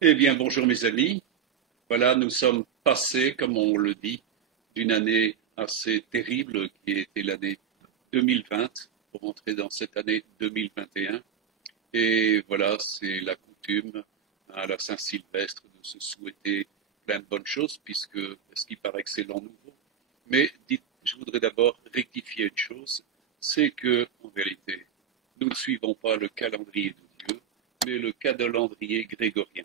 Eh bien, bonjour mes amis. Voilà, nous sommes passés, comme on le dit, d'une année assez terrible qui était l'année 2020 pour entrer dans cette année 2021. Et voilà, c'est la coutume à la Saint-Sylvestre de se souhaiter plein de bonnes choses, puisque ce qui paraît que c'est l'an nouveau. Mais je voudrais d'abord rectifier une chose, c'est que, en vérité, nous ne suivons pas le calendrier de Dieu, mais le calendrier grégorien.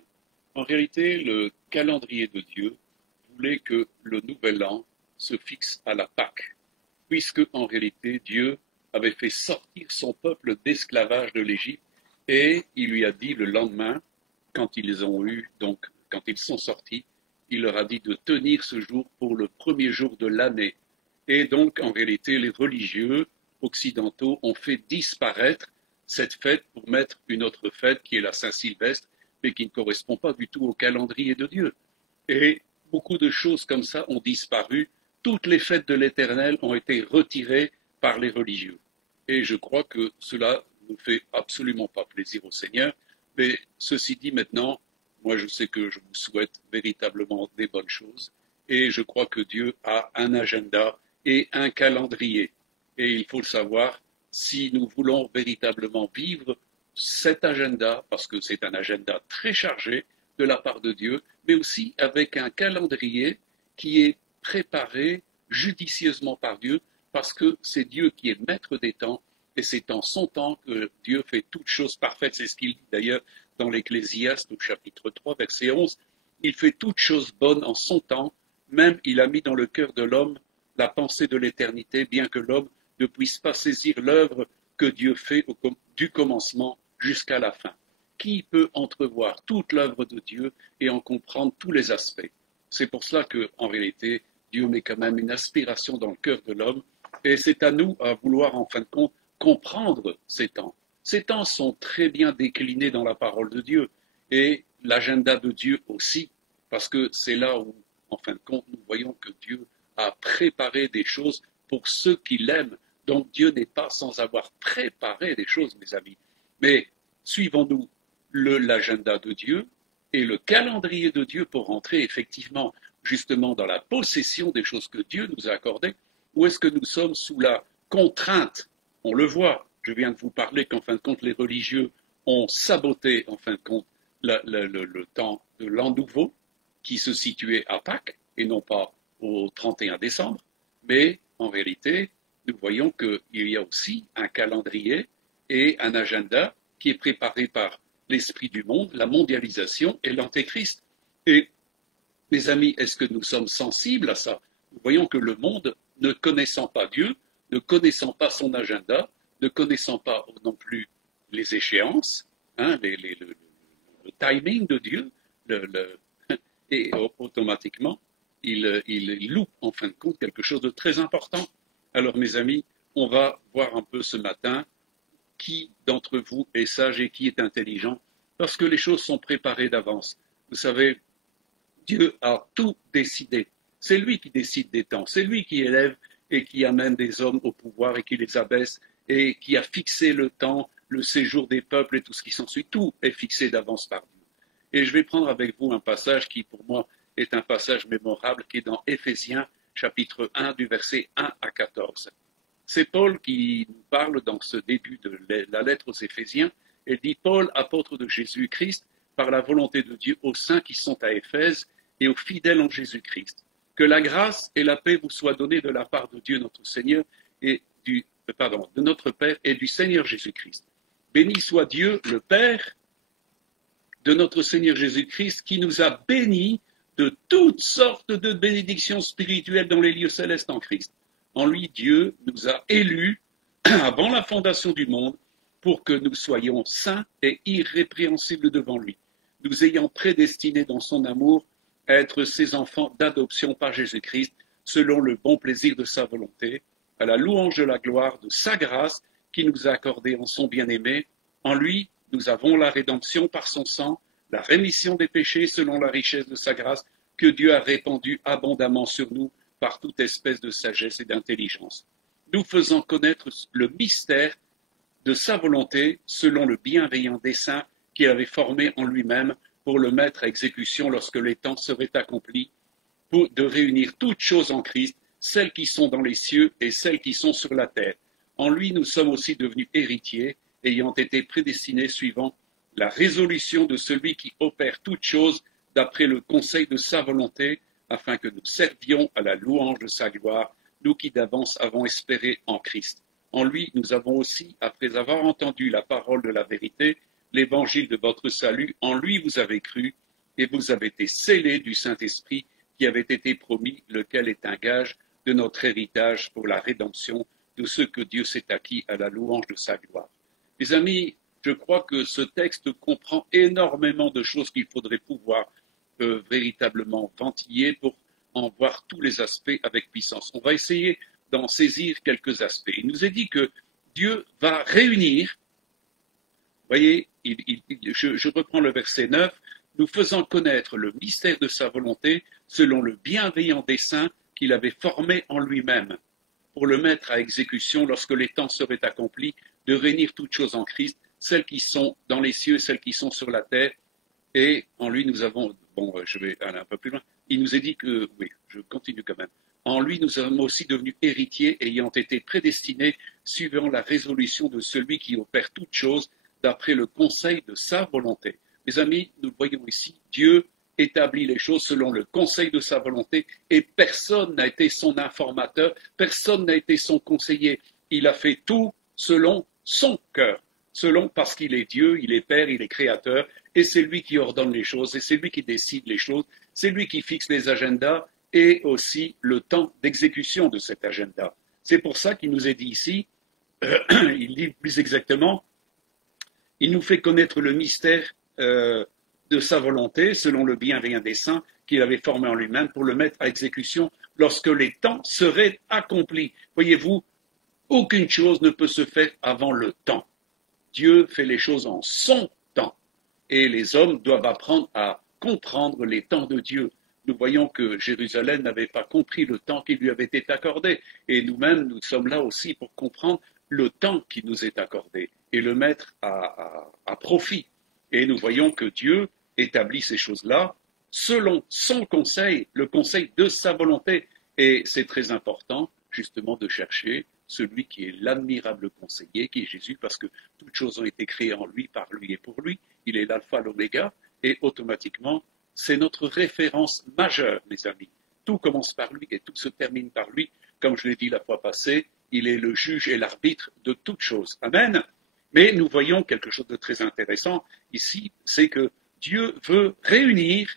En réalité, le calendrier de Dieu voulait que le nouvel an se fixe à la Pâque, puisque en réalité Dieu avait fait sortir son peuple d'esclavage de l'Égypte et il lui a dit le lendemain, quand ils sont sortis, il leur a dit de tenir ce jour pour le premier jour de l'année. Et donc, en réalité, les religieux occidentaux ont fait disparaître cette fête pour mettre une autre fête qui est la Saint-Sylvestre, mais qui ne correspond pas du tout au calendrier de Dieu. Et beaucoup de choses comme ça ont disparu. Toutes les fêtes de l'Éternel ont été retirées par les religieux. Et je crois que cela ne fait absolument pas plaisir au Seigneur. Mais ceci dit maintenant, moi je sais que je vous souhaite véritablement des bonnes choses. Et je crois que Dieu a un agenda et un calendrier. Et il faut le savoir, si nous voulons véritablement vivre cet agenda, parce que c'est un agenda très chargé de la part de Dieu, mais aussi avec un calendrier qui est préparé judicieusement par Dieu, parce que c'est Dieu qui est maître des temps, et c'est en son temps que Dieu fait toutes choses parfaites. C'est ce qu'il dit d'ailleurs dans l'Ecclésiaste au chapitre 3, verset 11. Il fait toutes choses bonnes en son temps, même il a mis dans le cœur de l'homme la pensée de l'éternité, bien que l'homme ne puisse pas saisir l'œuvre que Dieu fait du commencement jusqu'à la fin. Qui peut entrevoir toute l'œuvre de Dieu et en comprendre tous les aspects? C'est pour cela que, en réalité, Dieu met quand même une aspiration dans le cœur de l'homme, et c'est à nous à vouloir, en fin de compte, comprendre ces temps. Ces temps sont très bien déclinés dans la parole de Dieu, et l'agenda de Dieu aussi, parce que c'est là où, en fin de compte, nous voyons que Dieu a préparé des choses pour ceux qui l'aiment. Donc Dieu n'est pas sans avoir préparé des choses, mes amis. Mais suivons-nous l'agenda de Dieu et le calendrier de Dieu pour rentrer effectivement justement dans la possession des choses que Dieu nous a accordées, ou est-ce que nous sommes sous la contrainte? On le voit, je viens de vous parler qu'en fin de compte les religieux ont saboté en fin de compte le temps de l'an nouveau qui se situait à Pâques et non pas au 31 décembre, mais en réalité nous voyons qu'il y a aussi un calendrier et un agenda qui est préparé par l'esprit du monde, la mondialisation et l'antéchrist. Et mes amis, est-ce que nous sommes sensibles à ça? Nous voyons que le monde, ne connaissant pas Dieu, ne connaissant pas son agenda, ne connaissant pas non plus les échéances, hein, le timing de Dieu, et automatiquement, il loupe en fin de compte quelque chose de très important. Alors mes amis, on va voir un peu ce matin qui d'entre vous est sage et qui est intelligent, parce que les choses sont préparées d'avance. Vous savez, Dieu a tout décidé. C'est lui qui décide des temps, c'est lui qui élève et qui amène des hommes au pouvoir et qui les abaisse et qui a fixé le temps, le séjour des peuples et tout ce qui s'ensuit. Tout est fixé d'avance par Dieu. Et je vais prendre avec vous un passage qui, pour moi, est un passage mémorable, qui est dans Éphésiens, chapitre 1, du verset 1 à 14. C'est Paul qui nous parle dans ce début de la lettre aux Éphésiens. Il dit: Paul, apôtre de Jésus-Christ, par la volonté de Dieu, aux saints qui sont à Éphèse et aux fidèles en Jésus-Christ. Que la grâce et la paix vous soient données de la part de Dieu notre Seigneur et de notre Père et du Seigneur Jésus-Christ. Béni soit Dieu, le Père de notre Seigneur Jésus-Christ, qui nous a bénis de toutes sortes de bénédictions spirituelles dans les lieux célestes en Christ. En lui, Dieu nous a élus avant la fondation du monde pour que nous soyons saints et irrépréhensibles devant lui, nous ayant prédestinés dans son amour à être ses enfants d'adoption par Jésus-Christ, selon le bon plaisir de sa volonté, à la louange de la gloire de sa grâce qui nous a accordée en son bien-aimé. En lui, nous avons la rédemption par son sang, la rémission des péchés selon la richesse de sa grâce que Dieu a répandue abondamment sur nous par toute espèce de sagesse et d'intelligence, nous faisant connaître le mystère de sa volonté selon le bienveillant dessein qu'il avait formé en lui-même pour le mettre à exécution lorsque les temps seraient accomplis, de réunir toutes choses en Christ, celles qui sont dans les cieux et celles qui sont sur la terre. En lui, nous sommes aussi devenus héritiers, ayant été prédestinés suivant la résolution de celui qui opère toutes choses d'après le conseil de sa volonté, afin que nous servions à la louange de sa gloire, nous qui d'avance avons espéré en Christ. En lui, nous avons aussi, après avoir entendu la parole de la vérité, l'évangile de votre salut, en lui vous avez cru, et vous avez été scellés du Saint-Esprit qui avait été promis, lequel est un gage de notre héritage pour la rédemption de ce que Dieu s'est acquis à la louange de sa gloire. Mes amis, je crois que ce texte comprend énormément de choses qu'il faudrait pouvoir véritablement ventiller pour en voir tous les aspects avec puissance. On va essayer d'en saisir quelques aspects. Il nous est dit que Dieu va réunir, vous voyez, je reprends le verset 9, nous faisant connaître le mystère de sa volonté selon le bienveillant dessein qu'il avait formé en lui-même, pour le mettre à exécution lorsque les temps seraient accomplis, de réunir toutes choses en Christ, celles qui sont dans les cieux, celles qui sont sur la terre, et en lui nous avons, je vais aller un peu plus loin, il nous est dit que, oui, je continue quand même, en lui nous sommes aussi devenus héritiers, ayant été prédestinés, suivant la résolution de celui qui opère toutes choses, d'après le conseil de sa volonté. Mes amis, nous le voyons ici, Dieu établit les choses selon le conseil de sa volonté et personne n'a été son informateur, personne n'a été son conseiller. Il a fait tout selon son cœur, parce qu'il est Dieu, il est Père, il est Créateur et c'est lui qui ordonne les choses et c'est lui qui décide les choses, c'est lui qui fixe les agendas et aussi le temps d'exécution de cet agenda. C'est pour ça qu'il nous est dit ici, il dit plus exactement, il nous fait connaître le mystère de sa volonté, selon le bienveillant dessein qu'il avait formé en lui-même pour le mettre à exécution lorsque les temps seraient accomplis. Voyez-vous, aucune chose ne peut se faire avant le temps. Dieu fait les choses en son temps et les hommes doivent apprendre à comprendre les temps de Dieu. Nous voyons que Jérusalem n'avait pas compris le temps qui lui avait été accordé et nous-mêmes, nous sommes là aussi pour comprendre le temps qui nous est accordé et le mettre à profit. Et nous voyons que Dieu établit ces choses-là selon son conseil, le conseil de sa volonté. Et c'est très important, justement, de chercher celui qui est l'admirable conseiller, qui est Jésus, parce que toutes choses ont été créées en lui, par lui et pour lui. Il est l'alpha, l'oméga, et automatiquement, c'est notre référence majeure, mes amis. Tout commence par lui et tout se termine par lui. Comme je l'ai dit la fois passée, il est le juge et l'arbitre de toutes choses. Amen. Mais nous voyons quelque chose de très intéressant ici, c'est que Dieu veut réunir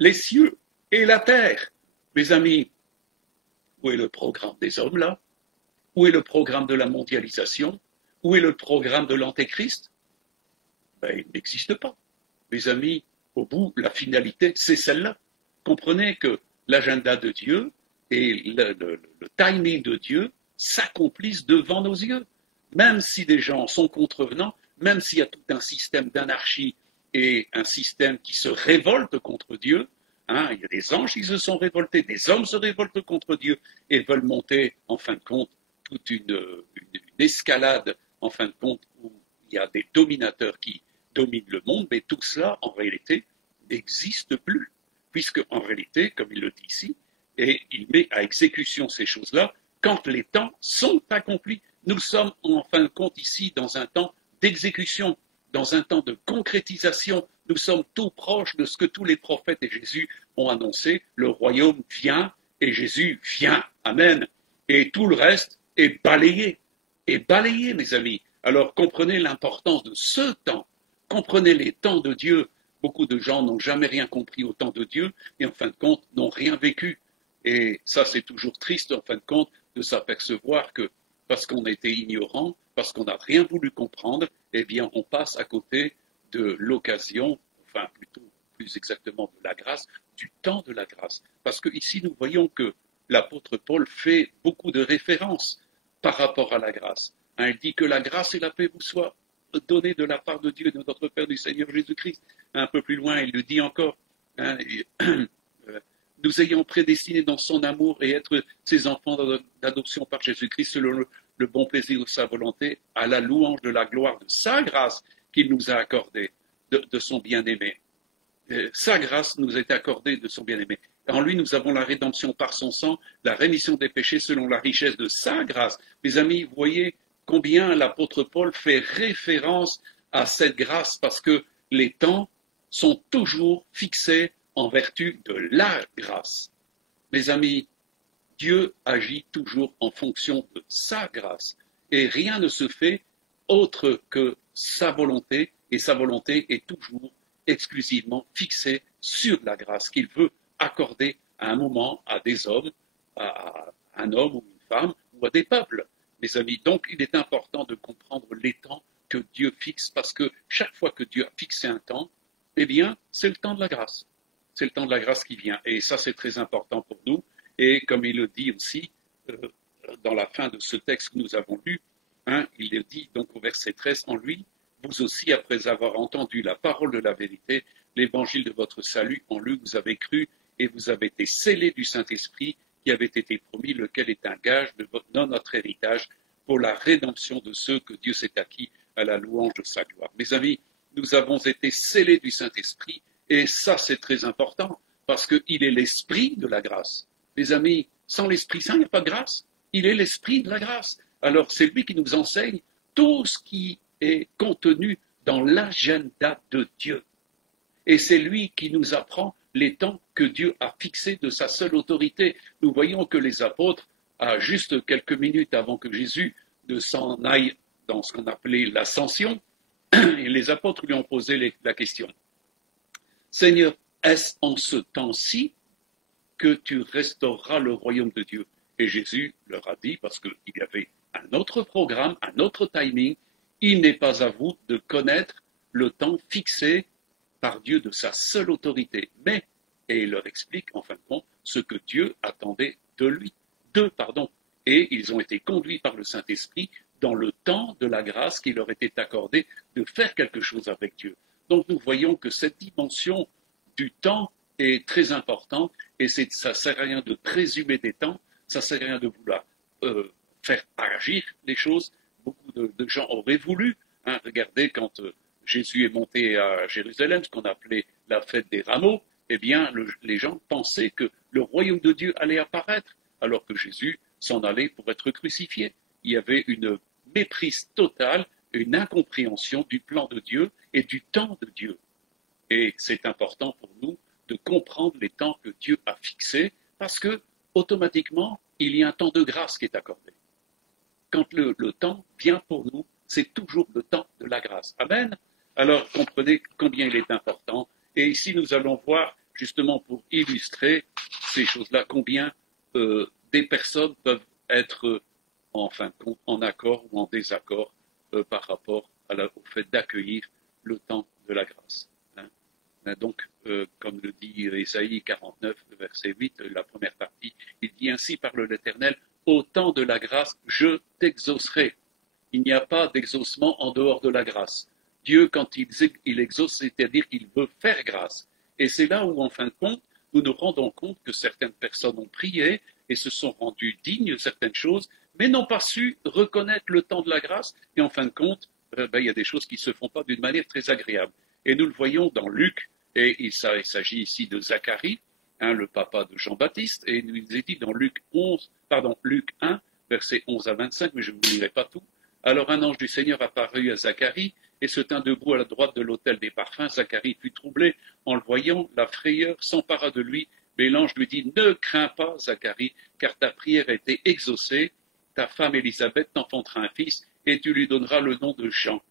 les cieux et la terre. Mes amis, où est le programme des hommes là? Où est le programme de la mondialisation? Où est le programme de l'antéchrist? Il n'existe pas. Mes amis, au bout, la finalité, c'est celle-là. Comprenez que l'agenda de Dieu et le timing de Dieu s'accomplissent devant nos yeux. Même si des gens sont contrevenants, même s'il y a tout un système d'anarchie et un système qui se révolte contre Dieu, il y a des anges qui se sont révoltés, des hommes se révoltent contre Dieu et veulent monter, en fin de compte, toute une escalade, en fin de compte, où il y a des dominateurs qui dominent le monde, mais tout cela, en réalité, n'existe plus, puisque, en réalité, comme il le dit ici, et il met à exécution ces choses-là quand les temps sont accomplis. Nous sommes en fin de compte ici dans un temps d'exécution, dans un temps de concrétisation. Nous sommes tout proches de ce que tous les prophètes et Jésus ont annoncé. Le royaume vient et Jésus vient. Amen. Et tout le reste est balayé. Est balayé, mes amis. Alors comprenez l'importance de ce temps. Comprenez les temps de Dieu. Beaucoup de gens n'ont jamais rien compris au temps de Dieu et en fin de compte n'ont rien vécu. Et ça, c'est toujours triste en fin de compte de s'apercevoir que parce qu'on était ignorant, parce qu'on n'a rien voulu comprendre, eh bien, on passe à côté de l'occasion, enfin, plutôt, plus exactement de la grâce, du temps de la grâce. Parce que ici, nous voyons que l'apôtre Paul fait beaucoup de références par rapport à la grâce. Il dit que la grâce et la paix vous soient données de la part de Dieu et de notre Père du Seigneur Jésus-Christ. Un peu plus loin, il le dit encore. Nous ayons prédestinés dans son amour et être ses enfants d'adoption par Jésus-Christ selon le bon plaisir de sa volonté, à la louange de la gloire de sa grâce qu'il nous a accordée, de son bien-aimé. sa grâce nous est accordée de son bien-aimé. En lui, nous avons la rédemption par son sang, la rémission des péchés selon la richesse de sa grâce. Mes amis, vous voyez combien l'apôtre Paul fait référence à cette grâce parce que les temps sont toujours fixés en vertu de la grâce. Mes amis, Dieu agit toujours en fonction de sa grâce et rien ne se fait autre que sa volonté et sa volonté est toujours exclusivement fixée sur la grâce qu'il veut accorder à un moment à des hommes, à un homme ou une femme ou à des peuples. Mes amis, donc il est important de comprendre les temps que Dieu fixe parce que chaque fois que Dieu a fixé un temps, eh bien, c'est le temps de la grâce. C'est le temps de la grâce qui vient. Et ça, c'est très important pour nous. Et comme il le dit aussi dans la fin de ce texte que nous avons lu, il le dit donc au verset 13, en lui, vous aussi, après avoir entendu la parole de la vérité, l'évangile de votre salut, en lui vous avez cru et vous avez été scellés du Saint-Esprit qui avait été promis, lequel est un gage de notre héritage pour la rédemption de ceux que Dieu s'est acquis à la louange de sa gloire. Mes amis, nous avons été scellés du Saint-Esprit et ça c'est très important parce qu'il est l'esprit de la grâce. Mes amis, sans l'Esprit Saint, il n'y a pas de grâce. Il est l'esprit de la grâce. Alors c'est lui qui nous enseigne tout ce qui est contenu dans l'agenda de Dieu. Et c'est lui qui nous apprend les temps que Dieu a fixés de sa seule autorité. Nous voyons que les apôtres, à juste quelques minutes avant que Jésus ne s'en aille dans ce qu'on appelait l'ascension, les apôtres lui ont posé la question. Seigneur, est-ce en ce temps-ci que tu restaureras le royaume de Dieu? Et Jésus leur a dit, parce qu'il y avait un autre programme, un autre timing, il n'est pas à vous de connaître le temps fixé par Dieu de sa seule autorité. Mais, et il leur explique en fin de compte ce que Dieu attendait d'eux. Et ils ont été conduits par le Saint-Esprit dans le temps de la grâce qui leur était accordée de faire quelque chose avec Dieu. Donc nous voyons que cette dimension du temps est très importante et ça ne sert à rien de présumer des temps, ça ne sert à rien de vouloir faire agir les choses. Beaucoup de gens auraient voulu. Regardez, quand Jésus est monté à Jérusalem, ce qu'on appelait la fête des rameaux, eh bien, les gens pensaient que le royaume de Dieu allait apparaître, alors que Jésus s'en allait pour être crucifié. Il y avait une méprise totale, une incompréhension du plan de Dieu et du temps de Dieu. Et c'est important pour nous de comprendre les temps que Dieu a fixés, parce que automatiquement, il y a un temps de grâce qui est accordé. Quand le temps vient pour nous, c'est toujours le temps de la grâce. Amen. Alors comprenez combien il est important. Et ici, nous allons voir, justement pour illustrer ces choses-là, combien des personnes peuvent être en fin de compte en accord ou en désaccord par rapport au fait d'accueillir le temps de la grâce. Donc, comme le dit Ésaïe 49, verset 8, la première partie, il dit ainsi parle l'Éternel, au temps de la grâce, je t'exaucerai. Il n'y a pas d'exaucement en dehors de la grâce. Dieu, quand il exauce, c'est-à-dire qu'il veut faire grâce. Et c'est là où, en fin de compte, nous nous rendons compte que certaines personnes ont prié et se sont rendues dignes de certaines choses, mais n'ont pas su reconnaître le temps de la grâce. Et en fin de compte, il y a des choses qui ne se font pas d'une manière très agréable. Et nous le voyons dans Luc, et il s'agit ici de Zacharie, le papa de Jean-Baptiste, et il nous est dit dans Luc 1, versets 11 à 25, mais je ne vous lirai pas tout. Alors un ange du Seigneur apparut à Zacharie et se tint debout à la droite de l'autel des parfums. Zacharie fut troublé en le voyant, la frayeur s'empara de lui, mais l'ange lui dit, ne crains pas, Zacharie, car ta prière a été exaucée, ta femme Élisabeth t'enfantera un fils, et tu lui donneras le nom de Jean.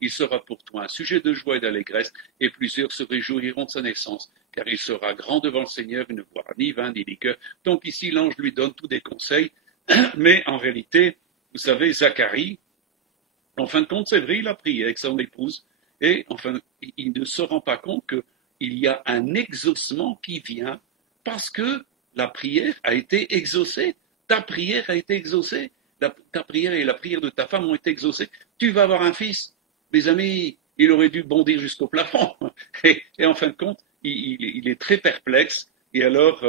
Il sera pour toi un sujet de joie et d'allégresse, et plusieurs se réjouiront de sa naissance, car il sera grand devant le Seigneur, il ne boira ni vin ni liqueur. Donc ici, l'ange lui donne tous des conseils, mais en réalité, vous savez, Zacharie, en fin de compte, c'est vrai, il a prié avec son épouse, et enfin, il ne se rend pas compte qu'il y a un exaucement qui vient parce que la prière a été exaucée. Ta prière a été exaucée. Ta prière et la prière de ta femme ont été exaucées. Tu vas avoir un fils. Mes amis, il aurait dû bondir jusqu'au plafond. Et en fin de compte, il est très perplexe. Et alors,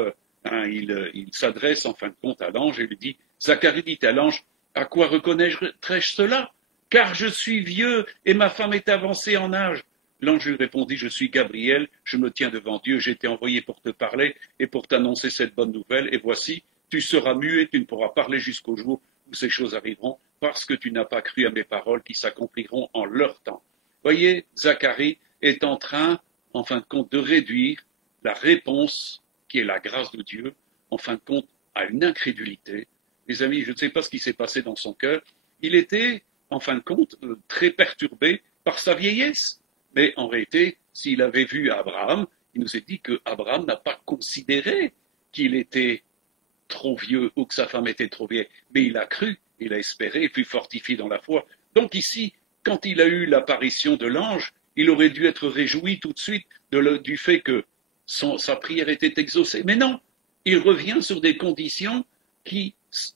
il s'adresse en fin de compte à l'ange et lui dit, Zacharie dit à l'ange, à quoi reconnaîtrai-je cela? Car je suis vieux et ma femme est avancée en âge. L'ange lui répondit, je suis Gabriel, je me tiens devant Dieu, j'ai été envoyé pour te parler et pour t'annoncer cette bonne nouvelle, et voici, tu seras muet, tu ne pourras parler jusqu'au jour où ces choses arriveront, parce que tu n'as pas cru à mes paroles qui s'accompliront en leur temps. Voyez, Zacharie est en train, en fin de compte, de réduire la réponse, qui est la grâce de Dieu, en fin de compte, à une incrédulité. Les amis, je ne sais pas ce qui s'est passé dans son cœur. Il était, en fin de compte, très perturbé par sa vieillesse. Mais en réalité, s'il avait vu Abraham, il nous est dit qu'Abraham n'a pas considéré qu'il était trop vieux ou que sa femme était trop vieille. Mais il a cru, il a espéré et fut fortifié dans la foi. Donc ici, quand il a eu l'apparition de l'ange, il aurait dû être réjoui tout de suite du fait que sa prière était exaucée. Mais non, il revient sur des conditions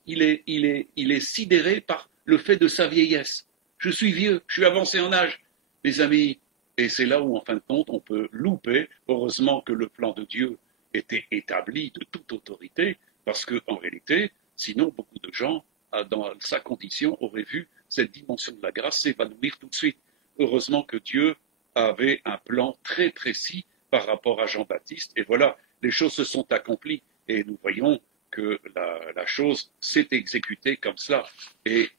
il est sidéré par le fait de sa vieillesse. Je suis vieux, je suis avancé en âge. Les amis, et c'est là où, en fin de compte, on peut louper. Heureusement que le plan de Dieu était établi de toute autorité, parce qu'en réalité, sinon, beaucoup de gens, dans sa condition, auraient vu cette dimension de la grâce s'évanouir tout de suite. Heureusement que Dieu avait un plan très précis par rapport à Jean-Baptiste. Et voilà, les choses se sont accomplies. Et nous voyons que la chose s'est exécutée comme cela. Et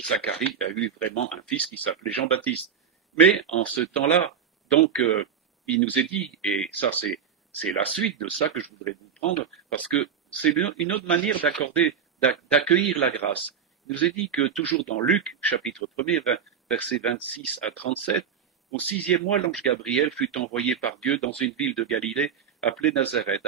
Zacharie a eu vraiment un fils qui s'appelait Jean-Baptiste. Mais en ce temps-là, donc, il nous est dit, et ça c'est la suite de ça que je voudrais vous prendre, parce que c'est une autre manière d'accueillir la grâce. Il nous est dit que toujours dans Luc, chapitre 1er, versets 26 à 37, au 6e mois, l'ange Gabriel fut envoyé par Dieu dans une ville de Galilée appelée Nazareth,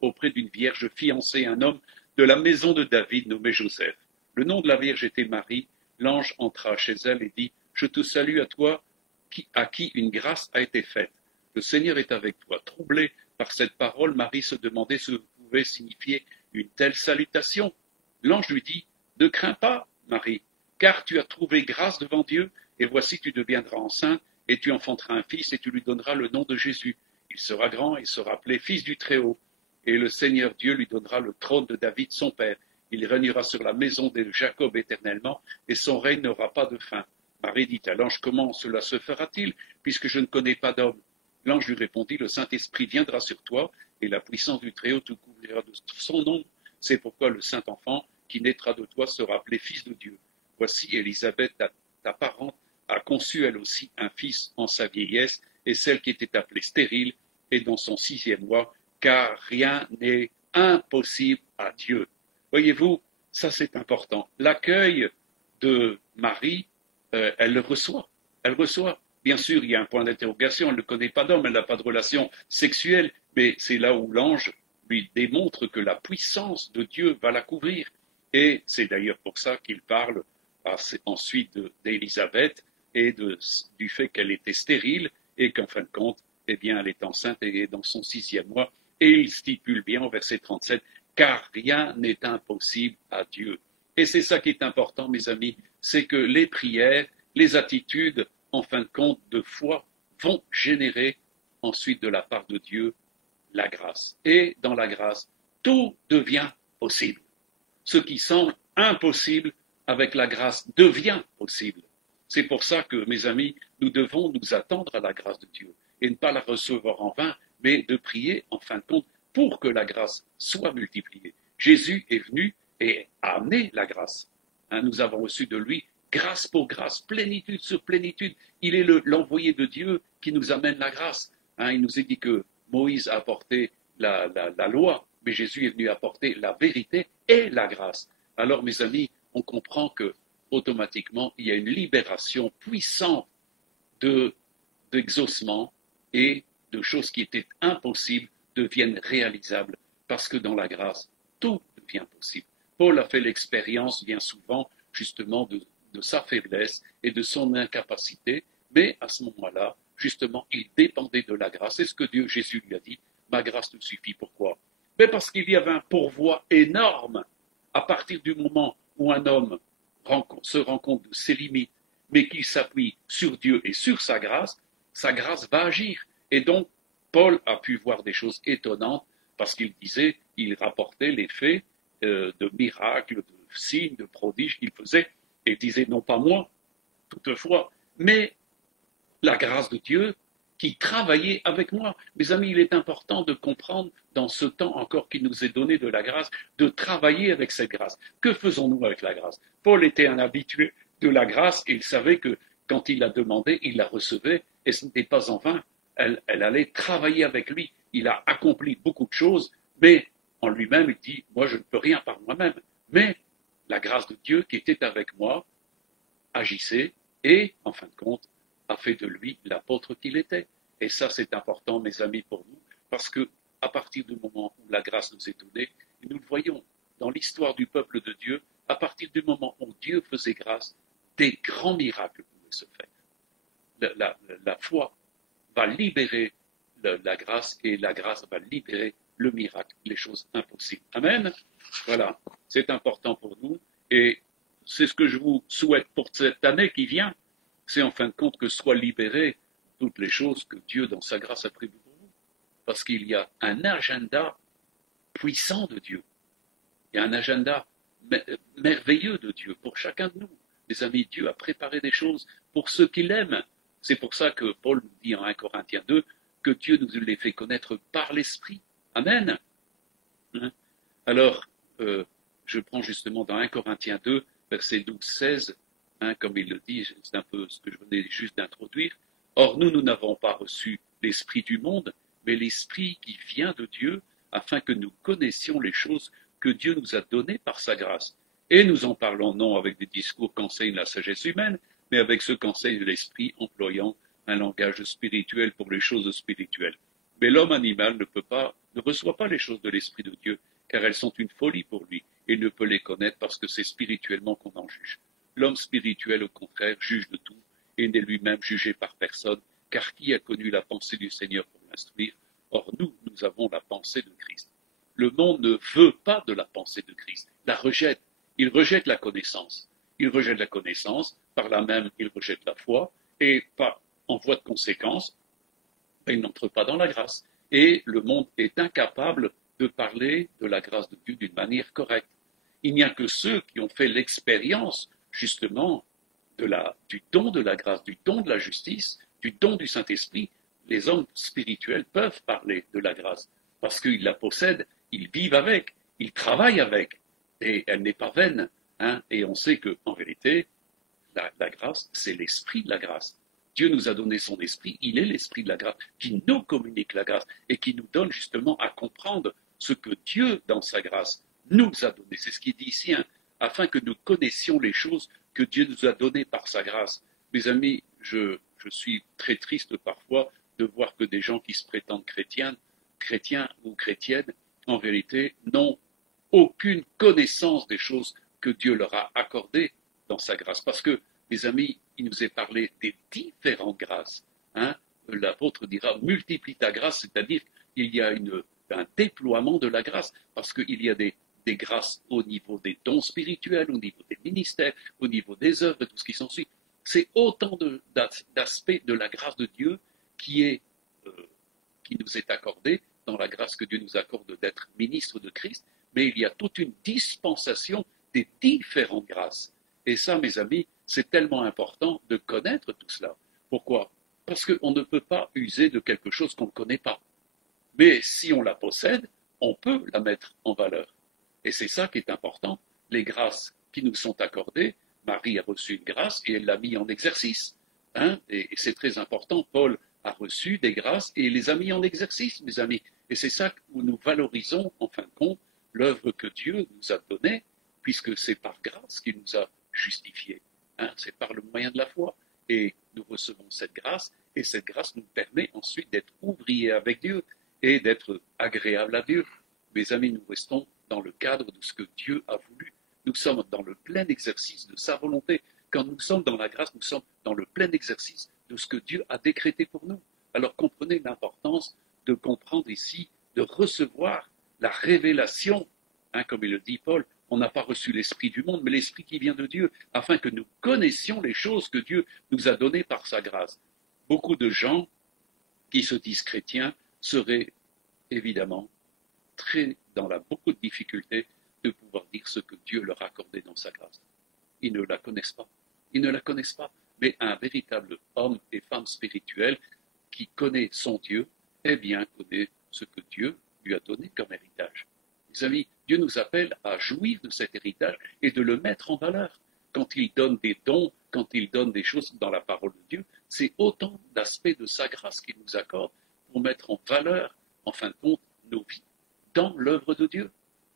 auprès d'une vierge fiancée, un homme de la maison de David nommé Joseph. Le nom de la vierge était Marie. L'ange entra chez elle et dit, je te salue à toi, à qui une grâce a été faite. Le Seigneur est avec toi. Troublée par cette parole, Marie se demandait ce que pouvait signifier une telle salutation. L'ange lui dit, ne crains pas, Marie, car tu as trouvé grâce devant Dieu, et voici tu deviendras enceinte, et tu enfanteras un fils, et tu lui donneras le nom de Jésus. Il sera grand et sera appelé fils du Très-Haut. Et le Seigneur Dieu lui donnera le trône de David, son père. Il régnera sur la maison de Jacob éternellement, et son règne n'aura pas de fin. Marie dit à l'ange, comment cela se fera-t-il, puisque je ne connais pas d'homme? L'ange lui répondit, le Saint-Esprit viendra sur toi, et la puissance du Très-Haut te couvrira de son nom. C'est pourquoi le Saint-Enfant qui naîtra de toi sera appelé fils de Dieu. Voici Élisabeth, ta parente, a conçu elle aussi un fils en sa vieillesse, et celle qui était appelée stérile est dans son 6e mois, car rien n'est impossible à Dieu. Voyez-vous, ça c'est important. L'accueil de Marie, elle le reçoit. Elle reçoit. Bien sûr, il y a un point d'interrogation, elle ne connaît pas d'homme, elle n'a pas de relation sexuelle, mais c'est là où l'ange lui démontre que la puissance de Dieu va la couvrir. Et c'est d'ailleurs pour ça qu'il parle ensuite d'Élisabeth et du fait qu'elle était stérile et qu'en fin de compte, eh bien, elle est enceinte et est dans son 6e mois. Et il stipule bien au verset 37, car rien n'est impossible à Dieu. Et c'est ça qui est important, mes amis, c'est que les prières, les attitudes, en fin de compte, de foi, vont générer ensuite de la part de Dieu la grâce. Et dans la grâce, tout devient possible. Ce qui semble impossible avec la grâce devient possible. C'est pour ça que, mes amis, nous devons nous attendre à la grâce de Dieu et ne pas la recevoir en vain, mais de prier, en fin de compte, pour que la grâce soit multipliée. Jésus est venu et a amené la grâce. Nous avons reçu de lui grâce pour grâce, plénitude sur plénitude. Il est l'envoyé de Dieu qui nous amène la grâce. Il nous est dit que Moïse a apporté la loi, mais Jésus est venu apporter la vérité et la grâce. Alors, mes amis, on comprend que automatiquement, il y a une libération puissante d'exaucement et de choses qui étaient impossibles deviennent réalisables parce que dans la grâce, tout devient possible. Paul a fait l'expérience bien souvent justement de sa faiblesse et de son incapacité, mais à ce moment-là, justement, il dépendait de la grâce. C'est ce que Jésus lui a dit, ma grâce te suffit. Pourquoi? Mais parce qu'il y avait un pourvoi énorme à partir du moment où un homme se rend compte de ses limites, mais qu'il s'appuie sur Dieu et sur sa grâce va agir. Et donc, Paul a pu voir des choses étonnantes parce qu'il disait, il rapportait les faits de miracles, de signes, de prodiges qu'il faisait et disait non pas moi, toutefois, mais la grâce de Dieu qui travaillait avec moi. Mes amis, il est important de comprendre dans ce temps encore qu'il nous est donné de la grâce, de travailler avec cette grâce. Que faisons-nous avec la grâce? Paul était un habitué de la grâce et il savait que quand il la demandait, il la recevait et ce n'était pas en vain. Elle allait travailler avec lui. Il a accompli beaucoup de choses, mais en lui-même, il dit, moi je ne peux rien par moi-même. Mais la grâce de Dieu qui était avec moi agissait et, en fin de compte, a fait de lui l'apôtre qu'il était. Et ça, c'est important, mes amis, pour nous, parce que à partir du moment où la grâce nous est donnée, et nous le voyons dans l'histoire du peuple de Dieu, à partir du moment où Dieu faisait grâce, des grands miracles pouvaient se faire. La foi va libérer la grâce et la grâce va libérer le miracle, les choses impossibles. Amen. Voilà, c'est important pour nous et c'est ce que je vous souhaite pour cette année qui vient. C'est en fin de compte que soient libérées toutes les choses que Dieu, dans sa grâce, a prévues pour vous. Parce qu'il y a un agenda puissant de Dieu. Il y a un agenda merveilleux de Dieu pour chacun de nous. Mes amis, Dieu a préparé des choses pour ceux qui l'aiment. C'est pour ça que Paul nous dit en 1 Corinthiens 2 que Dieu nous les fait connaître par l'Esprit. Amen. Alors, je prends justement dans 1 Corinthiens 2, versets 12-16, comme il le dit, c'est un peu ce que je venais juste d'introduire. Or, nous n'avons pas reçu l'Esprit du monde, mais l'Esprit qui vient de Dieu, afin que nous connaissions les choses que Dieu nous a données par sa grâce. Et nous en parlons non avec des discours qu'enseigne la sagesse humaine, mais avec ce qu'enseigne l'Esprit, employant un langage spirituel pour les choses spirituelles. Mais l'homme animal ne reçoit pas les choses de l'Esprit de Dieu, car elles sont une folie pour lui, et ne peut les connaître parce que c'est spirituellement qu'on en juge. L'homme spirituel, au contraire, juge de tout, et n'est lui-même jugé par personne, car qui a connu la pensée du Seigneur pour l'instruire? Or nous avons la pensée de Christ. Le monde ne veut pas de la pensée de Christ, la rejette. Il rejette la connaissance. Il rejette la connaissance, par là même il rejette la foi, et en voie de conséquence, il n'entre pas dans la grâce. Et le monde est incapable de parler de la grâce de Dieu d'une manière correcte. Il n'y a que ceux qui ont fait l'expérience, justement, du don de la grâce, du don de la justice, du don du Saint-Esprit. Les hommes spirituels peuvent parler de la grâce, parce qu'ils la possèdent, ils vivent avec, ils travaillent avec, et elle n'est pas vaine. Et on sait qu'en vérité, la grâce, c'est l'esprit de la grâce. Dieu nous a donné son esprit, il est l'esprit de la grâce, qui nous communique la grâce et qui nous donne justement à comprendre ce que Dieu, dans sa grâce, nous a donné. C'est ce qu'il dit ici, afin que nous connaissions les choses que Dieu nous a données par sa grâce. Mes amis, je suis très triste parfois de voir que des gens qui se prétendent chrétiens ou chrétiennes, en vérité, n'ont aucune connaissance des choses que Dieu leur a accordées dans sa grâce. Parce que, mes amis, il nous est parlé des différentes grâces. L'apôtre dira, multiplie ta grâce, c'est-à-dire qu'il y a un déploiement de la grâce, parce qu'il y a des grâces au niveau des dons spirituels, au niveau des ministères, au niveau des œuvres et tout ce qui s'ensuit. C'est autant d'aspects de la grâce de Dieu qui nous est accordé dans la grâce que Dieu nous accorde d'être ministre de Christ, mais il y a toute une dispensation des différentes grâces. Et ça, mes amis, c'est tellement important de connaître tout cela. Pourquoi? Parce qu'on ne peut pas user de quelque chose qu'on ne connaît pas. Mais si on la possède, on peut la mettre en valeur. Et c'est ça qui est important. Les grâces qui nous sont accordées, Marie a reçu une grâce et elle l'a mis en exercice. Et c'est très important. Paul a reçu des grâces et les a mis en exercice, mes amis. Et c'est ça où nous valorisons, en fin de compte, l'œuvre que Dieu nous a donnée, puisque c'est par grâce qu'il nous a justifiés. C'est par le moyen de la foi. Et nous recevons cette grâce, et cette grâce nous permet ensuite d'être ouvriers avec Dieu et d'être agréables à Dieu. Mes amis, nous restons dans le cadre de ce que Dieu a voulu. Nous sommes dans le plein exercice de sa volonté. Quand nous sommes dans la grâce, nous sommes dans le plein exercice de ce que Dieu a décrété pour nous. Alors comprenez l'importance de comprendre ici, de recevoir la révélation, comme il le dit Paul. On n'a pas reçu l'esprit du monde, mais l'esprit qui vient de Dieu, afin que nous connaissions les choses que Dieu nous a données par sa grâce. Beaucoup de gens qui se disent chrétiens seraient évidemment beaucoup de difficultés de pouvoir dire ce que Dieu leur a accordé dans sa grâce. Ils ne la connaissent pas. Ils ne la connaissent pas. Mais un véritable homme et femme spirituel qui connaît son Dieu, eh bien, connaît ce que Dieu lui a donné comme héritage. Mes amis, Dieu nous appelle à jouir de cet héritage et de le mettre en valeur. Quand il donne des dons, quand il donne des choses dans la parole de Dieu, c'est autant d'aspects de sa grâce qu'il nous accorde pour mettre en valeur, en fin de compte, nos vies dans l'œuvre de Dieu.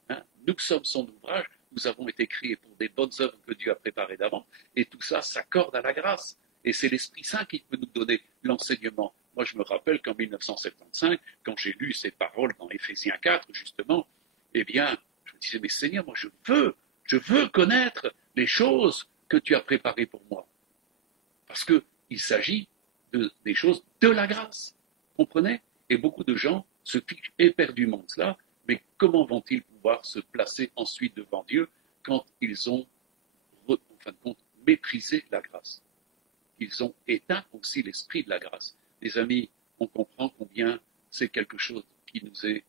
Hein, nous sommes son ouvrage, nous avons été créés pour des bonnes œuvres que Dieu a préparées d'avant, et tout ça s'accorde à la grâce. Et c'est l'Esprit Saint qui peut nous donner l'enseignement. Moi, je me rappelle qu'en 1975, quand j'ai lu ces paroles dans Éphésiens 4, justement, eh bien, je me disais, mais Seigneur, moi, je veux connaître les choses que tu as préparées pour moi. Parce qu'il s'agit des choses de la grâce. Comprenez? Et beaucoup de gens se fichent éperdument de cela, mais comment vont-ils pouvoir se placer ensuite devant Dieu quand ils ont, en fin de compte, méprisé la grâce? Ils ont éteint aussi l'esprit de la grâce. Les amis, on comprend combien c'est quelque chose qui nous est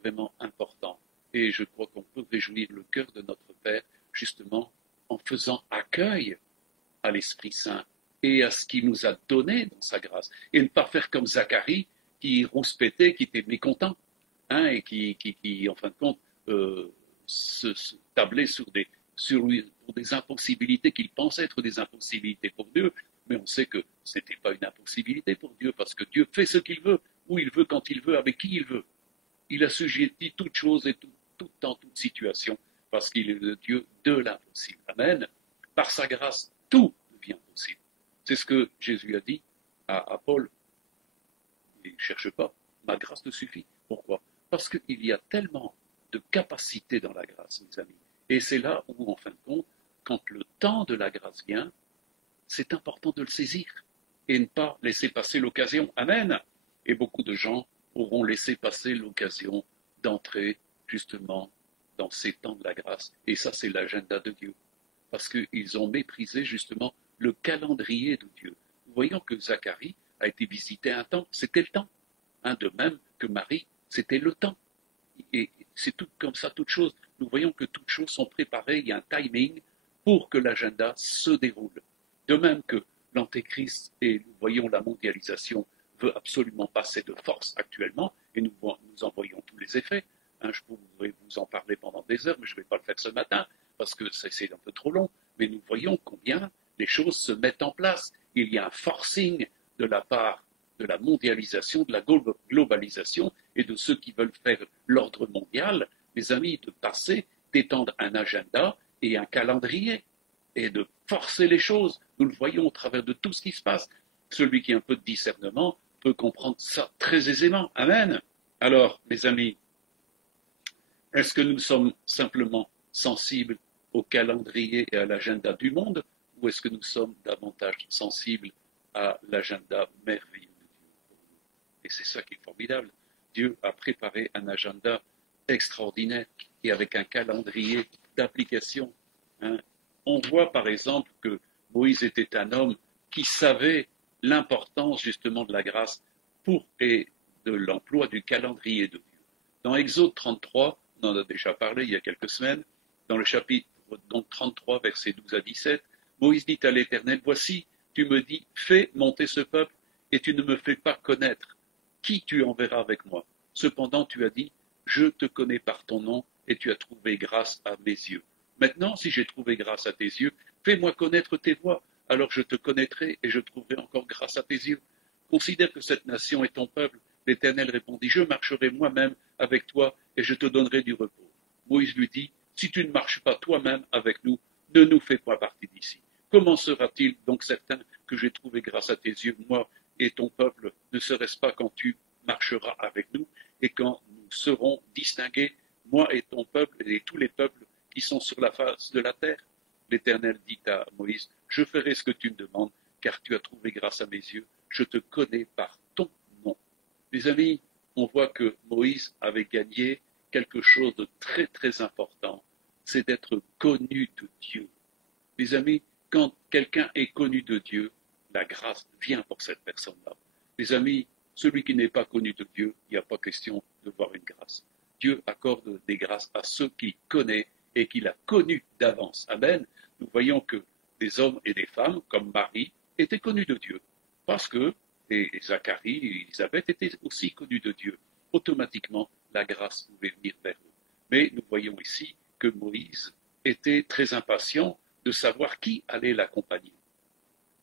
vraiment important. Et je crois qu'on peut réjouir le cœur de notre Père, justement, en faisant accueil à l'Esprit Saint et à ce qu'il nous a donné dans sa grâce. Et ne pas faire comme Zacharie, qui rouspétait, qui était mécontent, hein, et qui, en fin de compte, se tablait pour des impossibilités qu'il pensait être des impossibilités pour Dieu, mais on sait que ce n'était pas une impossibilité pour Dieu, parce que Dieu fait ce qu'il veut, où il veut, quand il veut, avec qui il veut. Il assujettit toutes choses et tout dans toute situation, parce qu'il est le Dieu de l'impossible. Amen. Par sa grâce, tout devient possible. C'est ce que Jésus a dit à Paul. Il ne cherche pas, ma grâce te suffit. Pourquoi? Parce qu'il y a tellement de capacité dans la grâce, mes amis. Et c'est là où, en fin de compte, quand le temps de la grâce vient, c'est important de le saisir et ne pas laisser passer l'occasion. Amen. Et beaucoup de gens auront laissé passer l'occasion d'entrer justement dans ces temps de la grâce. Et ça, c'est l'agenda de Dieu. Parce qu'ils ont méprisé justement le calendrier de Dieu. Voyons que Zacharie a été visité un temps, c'était le temps. Hein, de même que Marie, c'était le temps. Et c'est tout comme ça, toutes choses. Nous voyons que toutes choses sont préparées, il y a un timing pour que l'agenda se déroule. De même que l'Antéchrist, et nous voyons la mondialisation, veut absolument passer de force actuellement, et nous en voyons tous les effets. Hein, je pourrais vous en parler pendant des heures, mais je ne vais pas le faire ce matin, parce que c'est un peu trop long. Mais nous voyons combien les choses se mettent en place. Il y a un forcing de la part de la mondialisation, de la globalisation, et de ceux qui veulent faire l'ordre mondial, mes amis, de passer, d'étendre un agenda et un calendrier, et de forcer les choses. Nous le voyons au travers de tout ce qui se passe. Celui qui a un peu de discernement peut comprendre ça très aisément. Amen. Alors, mes amis, est-ce que nous sommes simplement sensibles au calendrier et à l'agenda du monde, ou est-ce que nous sommes davantage sensibles à l'agenda merveilleux de Dieu? Et c'est ça qui est formidable. Dieu a préparé un agenda extraordinaire et avec un calendrier d'application. Hein. On voit par exemple que Moïse était un homme qui savait l'importance justement de la grâce et de l'emploi du calendrier de Dieu. Dans Exode 33, on en a déjà parlé il y a quelques semaines, dans le chapitre donc 33, versets 12 à 17, Moïse dit à l'Éternel, voici, tu me dis, fais monter ce peuple, et tu ne me fais pas connaître qui tu enverras avec moi. Cependant, tu as dit, je te connais par ton nom, et tu as trouvé grâce à mes yeux. Maintenant, si j'ai trouvé grâce à tes yeux, fais-moi connaître tes voies, alors je te connaîtrai, et je trouverai encore grâce à tes yeux. Considère que cette nation est ton peuple. L'Éternel répondit, je marcherai moi-même avec toi, et je te donnerai du repos. Moïse lui dit, si tu ne marches pas toi-même avec nous, ne nous fais pas partie d'ici. Comment sera-t-il donc certain que j'ai trouvé grâce à tes yeux, moi et ton peuple, ne serait-ce pas quand tu marcheras avec nous et quand nous serons distingués, moi et ton peuple et tous les peuples qui sont sur la face de la terre? L'Éternel dit à Moïse, je ferai ce que tu me demandes, car tu as trouvé grâce à mes yeux, je te connais par ton nom. Mes amis, on voit que Moïse avait gagné quelque chose de très très important, c'est d'être connu de Dieu. Mes amis, quand quelqu'un est connu de Dieu, la grâce vient pour cette personne-là. Mes amis, celui qui n'est pas connu de Dieu, il n'y a pas question de voir une grâce. Dieu accorde des grâces à ceux qu'il connaît et qu'il a connus d'avance. Amen. Nous voyons que des hommes et des femmes, comme Marie, étaient connus de Dieu. Parce que, et Zacharie et Élisabeth étaient aussi connus de Dieu. Automatiquement, la grâce pouvait venir vers eux. Mais nous voyons ici que Moïse était très impatient de savoir qui allait l'accompagner.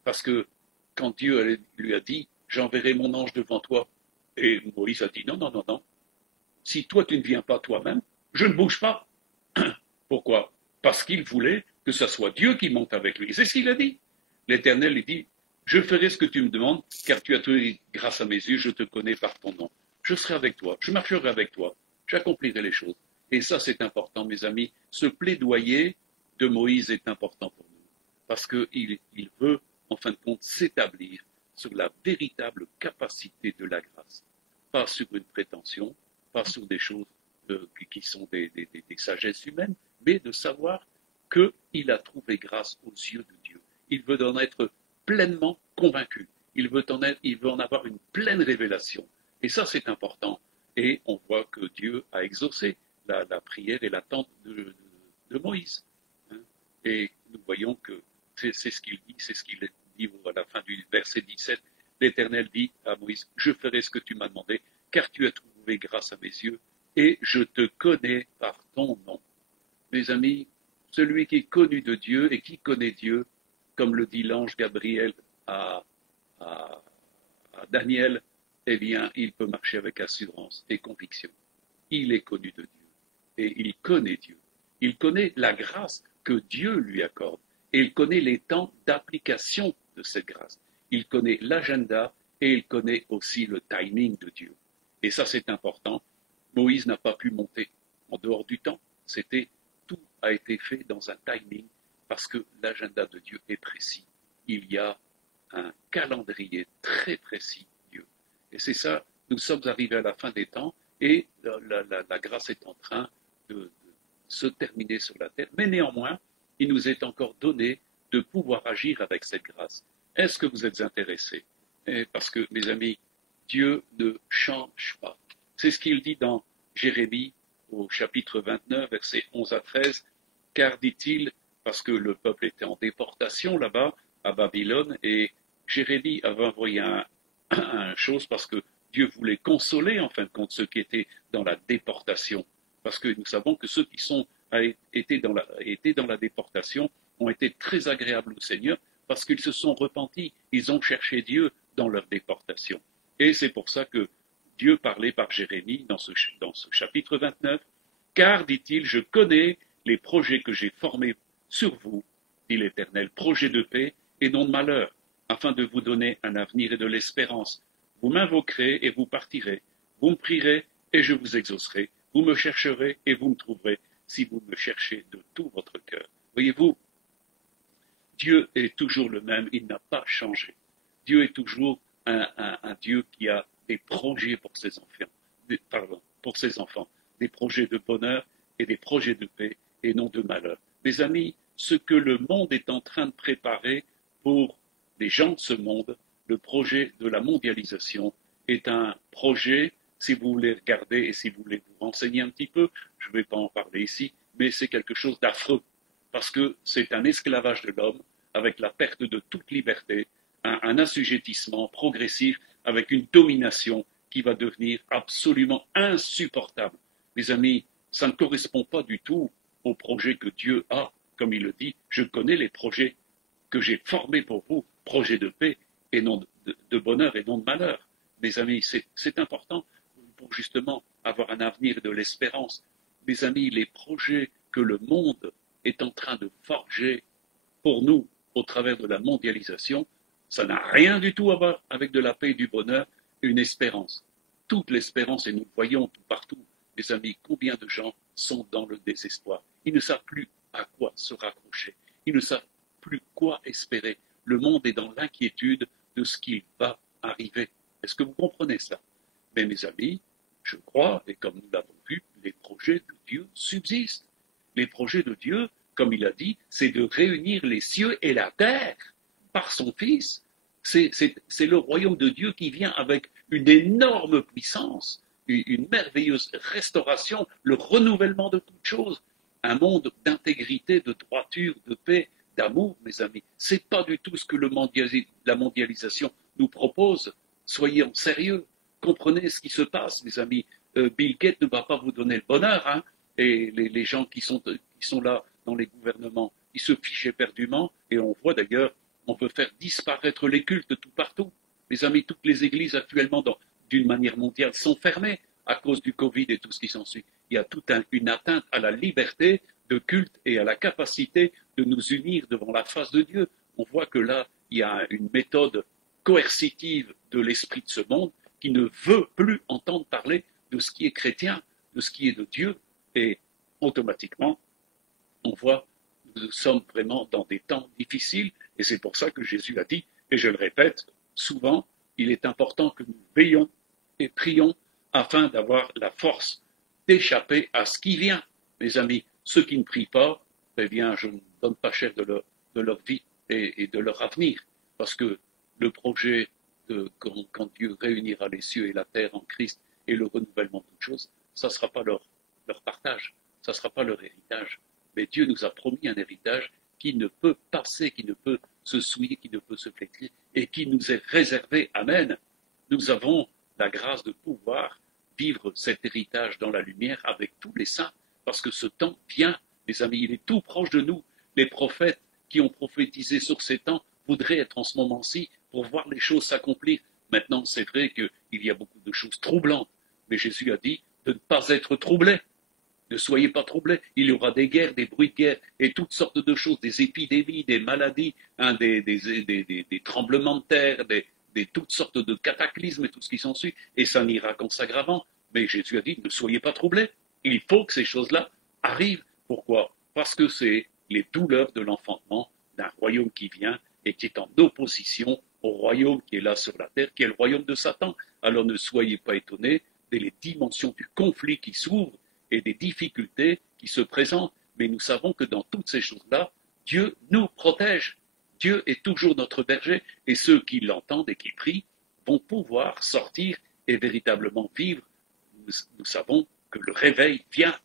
Parce que quand Dieu lui a dit, j'enverrai mon ange devant toi, et Moïse a dit, non, non, non, non, si toi tu ne viens pas toi-même, je ne bouge pas. Pourquoi? Parce qu'il voulait que ce soit Dieu qui monte avec lui. Et c'est ce qu'il a dit. L'Éternel lui dit, je ferai ce que tu me demandes, car tu as trouvé grâce à mes yeux, je te connais par ton nom. Je serai avec toi, je marcherai avec toi, j'accomplirai les choses. Et ça, c'est important, mes amis. Ce plaidoyer de Moïse est important pour nous, parce qu'il veut, en fin de compte, s'établir sur la véritable capacité de la grâce. Pas sur une prétention, pas sur des choses qui sont des sagesses humaines, mais de savoir qu'il a trouvé grâce aux yeux de Dieu. Il veut en être pleinement convaincu. Il veut en avoir une pleine révélation. Et ça, c'est important. Et on voit que Dieu a exaucé la prière et l'attente de Moïse. Et nous voyons que c'est ce qu'il dit, c'est ce qu'il dit à la fin du verset 17. L'Éternel dit à Moïse, je ferai ce que tu m'as demandé, car tu as trouvé grâce à mes yeux, et je te connais par ton nom. Mes amis, celui qui est connu de Dieu et qui connaît Dieu, comme le dit l'ange Gabriel à Daniel, eh bien, il peut marcher avec assurance et conviction. Il est connu de Dieu et il connaît Dieu. Il connaît la grâce que Dieu lui accorde et il connaît les temps d'application de cette grâce. Il connaît l'agenda et il connaît aussi le timing de Dieu. Et ça, c'est important. Moïse n'a pas pu monter en dehors du temps. Tout a été fait dans un timing parce que l'agenda de Dieu est précis. Il y a un calendrier très précis, Dieu. Et c'est ça, nous sommes arrivés à la fin des temps et la grâce est en train de se terminer sur la terre. Mais néanmoins, il nous est encore donné de pouvoir agir avec cette grâce. Est-ce que vous êtes intéressés? Parce que, mes amis, Dieu ne change pas. C'est ce qu'il dit dans Jérémie au chapitre 29, versets 11 à 13, car, dit-il, parce que le peuple était en déportation là-bas, à Babylone, et Jérémie avait envoyé un chose parce que Dieu voulait consoler, en fin de compte, ceux qui étaient dans la déportation. Parce que nous savons que ceux qui étaient dans la déportation ont été très agréables au Seigneur parce qu'ils se sont repentis, ils ont cherché Dieu dans leur déportation. Et c'est pour ça que Dieu parlait par Jérémie dans ce chapitre 29, car, dit-il, je connais les projets que j'ai formés sur vous, dit l'Éternel, projets de paix et non de malheur, afin de vous donner un avenir et de l'espérance. Vous m'invoquerez et vous partirez, vous me prierez et je vous exaucerai, vous me chercherez et vous me trouverez, si vous me cherchez de tout votre cœur. Voyez-vous, Dieu est toujours le même, il n'a pas changé. Dieu est toujours un Dieu qui a des projets pour ses enfants, des projets de bonheur et des projets de paix et non de malheur. Mes amis, ce que le monde est en train de préparer pour les gens de ce monde, le projet de la mondialisation est un projet, si vous voulez regarder et si vous voulez vous renseigner un petit peu, je ne vais pas en parler ici, mais c'est quelque chose d'affreux, parce que c'est un esclavage de l'homme avec la perte de toute liberté, un assujettissement progressif avec une domination qui va devenir absolument insupportable. Mes amis, ça ne correspond pas du tout au projet que Dieu a, comme il le dit, je connais les projets que j'ai formés pour vous, projets de paix et non de bonheur et non de malheur. Mes amis, c'est important pour justement avoir un avenir et de l'espérance. Mes amis, les projets que le monde est en train de forger pour nous au travers de la mondialisation, ça n'a rien du tout à voir avec de la paix et du bonheur et une espérance. Toute l'espérance, et nous le voyons tout partout, mes amis, combien de gens sont dans le désespoir. Ils ne savent plus à quoi se raccrocher. Ils ne savent plus quoi espérer. Le monde est dans l'inquiétude de ce qui va arriver. Est-ce que vous comprenez ça? Mais mes amis, je crois, et comme nous l'avons vu, les projets de Dieu subsistent. Les projets de Dieu, comme il a dit, c'est de réunir les cieux et la terre par son Fils. C'est le royaume de Dieu qui vient avec une énorme puissance, une merveilleuse restauration, le renouvellement de toutes choses, un monde d'intégrité, de droiture, de paix, d'amour, mes amis. Ce n'est pas du tout ce que la mondialisation nous propose. Soyez en sérieux. Comprenez ce qui se passe, les amis. Bill Gates ne va pas vous donner le bonheur, hein, et les gens qui sont là dans les gouvernements, ils se fichent éperdument, et on voit d'ailleurs, on veut faire disparaître les cultes tout partout. Les amis, toutes les églises actuellement, d'une manière mondiale, sont fermées à cause du Covid et tout ce qui s'ensuit. Il y a toute une atteinte à la liberté de culte et à la capacité de nous unir devant la face de Dieu. On voit que là, il y a une méthode coercitive de l'esprit de ce monde qui ne veut plus entendre parler de ce qui est chrétien, de ce qui est de Dieu, et automatiquement, on voit que nous sommes vraiment dans des temps difficiles, et c'est pour ça que Jésus a dit, et je le répète souvent, il est important que nous veillons et prions afin d'avoir la force d'échapper à ce qui vient. Mes amis, ceux qui ne prient pas, eh bien, je ne donne pas cher de leur vie et de leur avenir, parce que le projet quand Dieu réunira les cieux et la terre en Christ et le renouvellement de toutes choses, ça ne sera pas leur partage, ça ne sera pas leur héritage. Mais Dieu nous a promis un héritage qui ne peut passer, qui ne peut se souiller, qui ne peut se flétrir et qui nous est réservé. Amen. Nous avons la grâce de pouvoir vivre cet héritage dans la lumière avec tous les saints, parce que ce temps vient, les amis, il est tout proche de nous. Les prophètes qui ont prophétisé sur ces temps voudraient être en ce moment-ci pour voir les choses s'accomplir. Maintenant, c'est vrai qu'il y a beaucoup de choses troublantes, mais Jésus a dit de ne pas être troublés. Ne soyez pas troublés. Il y aura des guerres, des bruits de guerre et toutes sortes de choses, des épidémies, des maladies, hein, des tremblements de terre, toutes sortes de cataclysmes et tout ce qui s'ensuit. Et ça n'ira qu'en s'aggravant. Mais Jésus a dit ne soyez pas troublés. Il faut que ces choses-là arrivent. Pourquoi? Parce que c'est les douleurs de l'enfantement d'un royaume qui vient et qui est en opposition au royaume qui est là sur la terre, qui est le royaume de Satan. Alors ne soyez pas étonnés des dimensions du conflit qui s'ouvrent et des difficultés qui se présentent. Mais nous savons que dans toutes ces choses-là, Dieu nous protège. Dieu est toujours notre berger et ceux qui l'entendent et qui prient vont pouvoir sortir et véritablement vivre. Nous savons que le réveil vient.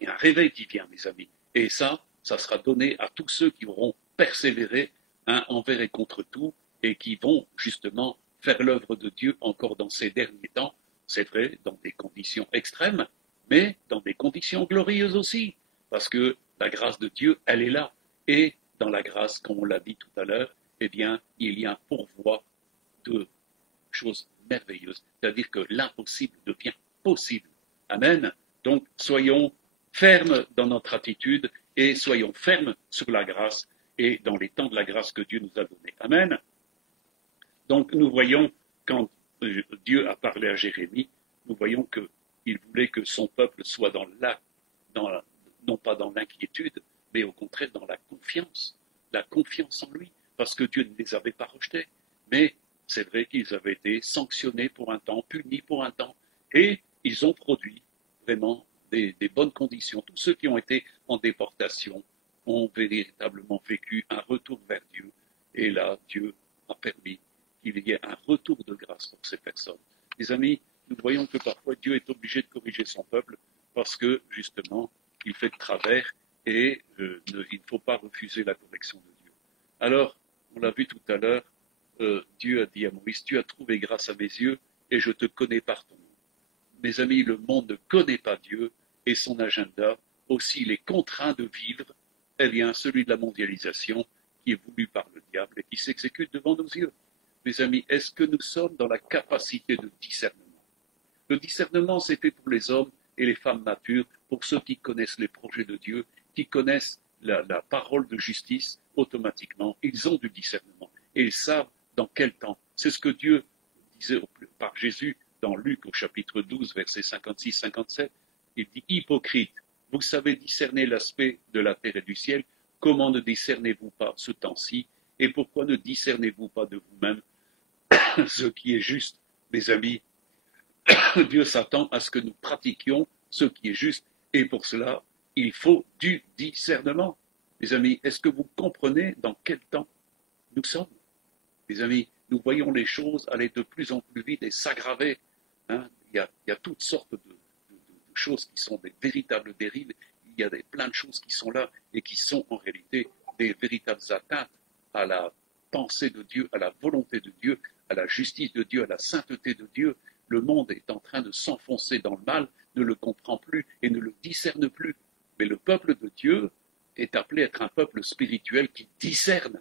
Il y a un réveil qui vient, mes amis. Et ça sera donné à tous ceux qui auront persévéré envers et contre tout et qui vont justement faire l'œuvre de Dieu encore dans ces derniers temps. C'est vrai, dans des conditions extrêmes, mais dans des conditions glorieuses aussi, parce que la grâce de Dieu, elle est là. Et dans la grâce, comme on l'a dit tout à l'heure, eh bien, il y a un pourvoi de choses merveilleuses. C'est-à-dire que l'impossible devient possible. Amen. Donc, soyons fermes dans notre attitude et soyons fermes sur la grâce et dans les temps de la grâce que Dieu nous a donnée. Amen. Donc, nous voyons, quand Dieu a parlé à Jérémie, nous voyons qu'il voulait que son peuple soit non pas dans l'inquiétude, mais au contraire dans la confiance en lui, parce que Dieu ne les avait pas rejetés. Mais c'est vrai qu'ils avaient été sanctionnés pour un temps, punis pour un temps, et ils ont produit vraiment des bonnes conditions. Tous ceux qui ont été en déportation ont véritablement vécu un retour vers Dieu, et là, Dieu a permis qu'il y ait un retour de grâce pour ces personnes. Les amis, nous voyons que parfois Dieu est obligé de corriger son peuple parce que, justement, il fait de travers et il ne faut pas refuser la correction de Dieu. Alors, on l'a vu tout à l'heure, Dieu a dit à Moïse, tu as trouvé grâce à mes yeux et je te connais par ton nom. Mes amis, le monde ne connaît pas Dieu et son agenda, aussi il est contraint de vivre, eh bien, celui de la mondialisation qui est voulu par le diable et qui s'exécute devant nos yeux. Mes amis, est-ce que nous sommes dans la capacité de discernement? Le discernement, c'est fait pour les hommes et les femmes matures, pour ceux qui connaissent les projets de Dieu, qui connaissent la parole de justice, automatiquement, ils ont du discernement. Et ils savent dans quel temps. C'est ce que Dieu disait par Jésus dans Luc au chapitre 12, versets 56-57. Il dit, hypocrite, vous savez discerner l'aspect de la terre et du ciel, comment ne discernez-vous pas ce temps-ci? Et pourquoi ne discernez-vous pas de vous-même ce qui est juste? Mes amis, Dieu s'attend à ce que nous pratiquions ce qui est juste. Et pour cela, il faut du discernement. Mes amis, est-ce que vous comprenez dans quel temps nous sommes? Mes amis, nous voyons les choses aller de plus en plus vite et s'aggraver. Hein? Il y a toutes sortes de choses qui sont des véritables dérives. Il y a plein de choses qui sont là et qui sont en réalité des véritables atteintes à la pensée de Dieu, à la volonté de Dieu, à la justice de Dieu, à la sainteté de Dieu. Le monde est en train de s'enfoncer dans le mal, ne le comprend plus et ne le discerne plus. Mais le peuple de Dieu est appelé à être un peuple spirituel qui discerne.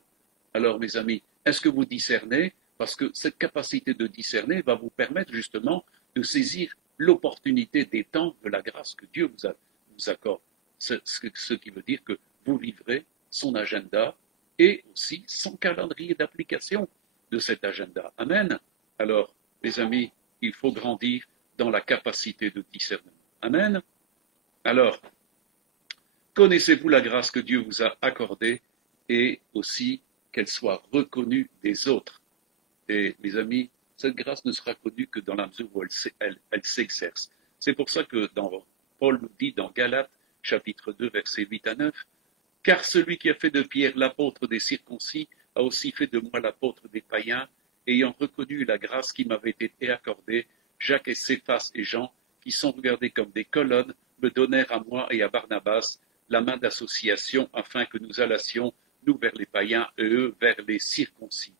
Alors, mes amis, est-ce que vous discernez? Parce que cette capacité de discerner va vous permettre justement de saisir l'opportunité des temps de la grâce que Dieu vous accorde. Ce qui veut dire que vous vivrez son agenda et aussi son calendrier d'application de cet agenda. Amen. Alors, mes amis, il faut grandir dans la capacité de discernement. Amen. Alors, connaissez-vous la grâce que Dieu vous a accordée et aussi qu'elle soit reconnue des autres. Et mes amis, cette grâce ne sera connue que dans la mesure où elle s'exerce. C'est pour ça que Paul nous dit dans Galates, chapitre 2, versets 8 à 9, « Car celui qui a fait de Pierre l'apôtre des circoncis a aussi fait de moi l'apôtre des païens, ayant reconnu la grâce qui m'avait été accordée, Jacques et Céphas et Jean, qui sont regardés comme des colonnes, me donnèrent à moi et à Barnabas la main d'association afin que nous allassions, nous vers les païens et eux vers les circoncis. »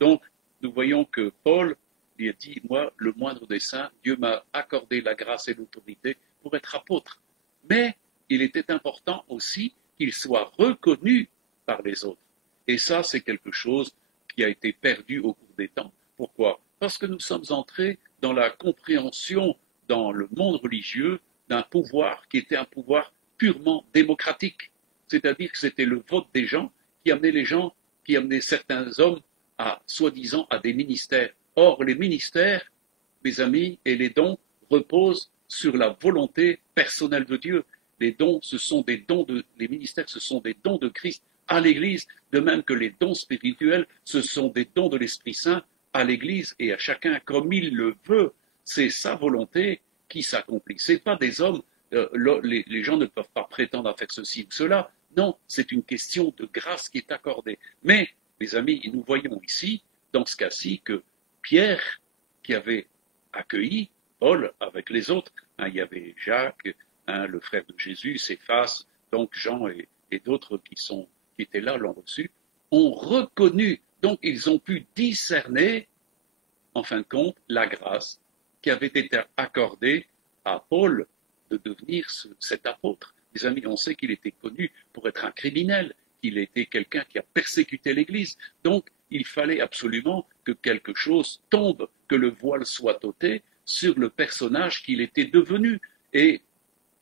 Donc, nous voyons que Paul lui a dit, moi, le moindre des saints, Dieu m'a accordé la grâce et l'autorité pour être apôtre. Mais il était important aussi qu'il soit reconnu par les autres. Et ça, c'est quelque chose qui a été perdu au cours des temps. Pourquoi? Parce que nous sommes entrés dans la compréhension, dans le monde religieux, d'un pouvoir qui était un pouvoir purement démocratique. C'est-à-dire que c'était le vote des gens qui amenait les gens, qui amenait certains hommes à, soi-disant, à des ministères. Or, les ministères, mes amis, et les dons reposent sur la volonté personnelle de Dieu. Les dons, les ministères, ce sont des dons de Christ à l'Église, de même que les dons spirituels, ce sont des dons de l'Esprit Saint à l'Église et à chacun comme il le veut. C'est sa volonté qui s'accomplit. Ce n'est pas des hommes, les gens ne peuvent pas prétendre à faire ceci ou cela. Non, c'est une question de grâce qui est accordée. Mais, mes amis, nous voyons ici, dans ce cas-ci, que Pierre, qui avait accueilli Paul avec les autres, il y avait Jacques, le frère de Jésus, Céphas, donc Jean et d'autres qui étaient là, l'ont reçu, ont reconnu, donc ils ont pu discerner, en fin de compte, la grâce qui avait été accordée à Paul de devenir cet apôtre. Mes amis, on sait qu'il était connu pour être un criminel, qu'il était quelqu'un qui a persécuté l'Église. Donc, il fallait absolument que quelque chose tombe, que le voile soit ôté sur le personnage qu'il était devenu et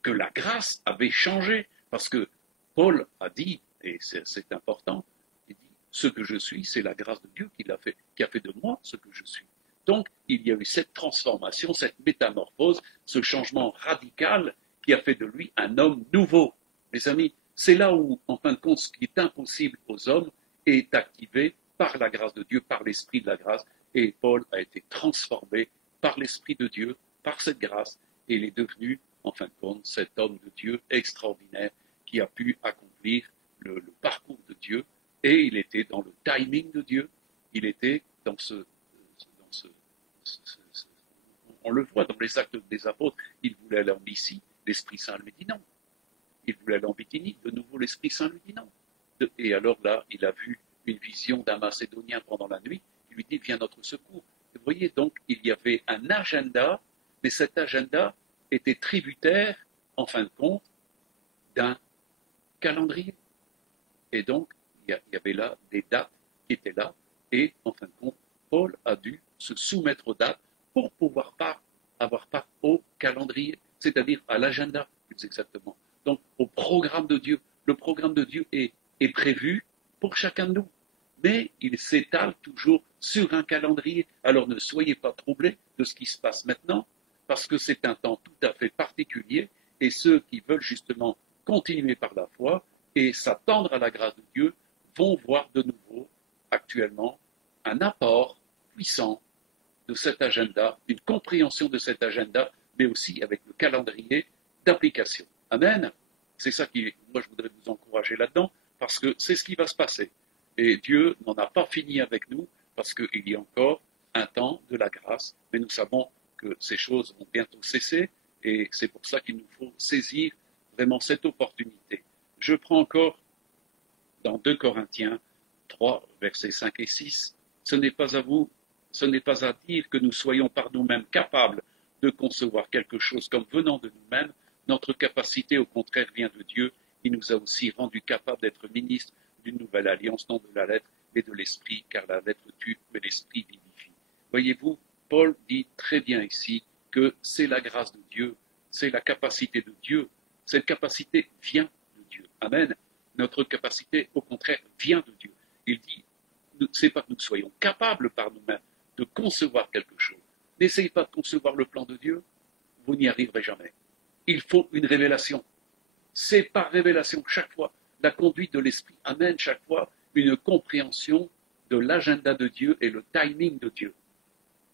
que la grâce avait changé. Parce que Paul a dit, et c'est important, il dit, ce que je suis, c'est la grâce de Dieu qui a fait de moi ce que je suis. Donc, il y a eu cette transformation, cette métamorphose, ce changement radical qui a fait de lui un homme nouveau. Mes amis, c'est là où, en fin de compte, ce qui est impossible aux hommes est activé par la grâce de Dieu, par l'Esprit de la grâce. Et Paul a été transformé par l'Esprit de Dieu, par cette grâce, et il est devenu, en fin de compte, cet homme de Dieu extraordinaire qui a pu accomplir le parcours de Dieu. Et il était dans le timing de Dieu, il était dans on le voit dans les actes des apôtres, il voulait aller en Lycie, l'Esprit Saint lui dit non. Il voulait aller en Bithynie, de nouveau l'Esprit Saint lui dit non. Et alors là, il a vu une vision d'un Macédonien pendant la nuit, il lui dit viens à notre secours. Vous voyez, donc il y avait un agenda, mais cet agenda était tributaire, en fin de compte, d'un calendrier. Et donc, il y avait là des dates qui étaient là, et en fin de compte, Paul a dû se soumettre aux dates pour pouvoir avoir part au calendrier, c'est-à-dire à l'agenda, plus exactement. Donc, au programme de Dieu. Le programme de Dieu est prévu pour chacun de nous, mais il s'étale toujours sur un calendrier. Alors ne soyez pas troublés de ce qui se passe maintenant, parce que c'est un temps tout à fait particulier, et ceux qui veulent justement continuer par la foi et s'attendre à la grâce de Dieu vont voir de nouveau, actuellement, un apport puissant de cet agenda, une compréhension de cet agenda, mais aussi avec le calendrier d'application. Amen. C'est ça qui, moi, je voudrais vous encourager là-dedans, parce que c'est ce qui va se passer. Et Dieu n'en a pas fini avec nous, parce qu'il y a encore un temps de la grâce, mais nous savons que ces choses vont bientôt cesser, et c'est pour ça qu'il nous faut saisir vraiment cette opportunité. Je prends encore dans 2 Corinthiens 3, versets 5 et 6, ce n'est pas à vous, ce n'est pas à dire que nous soyons par nous-mêmes capables de concevoir quelque chose comme venant de nous-mêmes. Notre capacité, au contraire, vient de Dieu. Il nous a aussi rendus capables d'être ministres d'une nouvelle alliance, non de la lettre, mais de l'esprit, car la lettre tue, mais l'esprit vivifie. Voyez-vous, Paul dit très bien ici que c'est la grâce de Dieu, c'est la capacité de Dieu. Cette capacité vient de Dieu. Amen. Notre capacité, au contraire, vient de Dieu. Il dit, c'est pas que nous soyons capables par nous-mêmes de concevoir quelque chose. N'essayez pas de concevoir le plan de Dieu, vous n'y arriverez jamais. Il faut une révélation. C'est par révélation chaque fois. La conduite de l'esprit amène chaque fois une compréhension de l'agenda de Dieu et le timing de Dieu.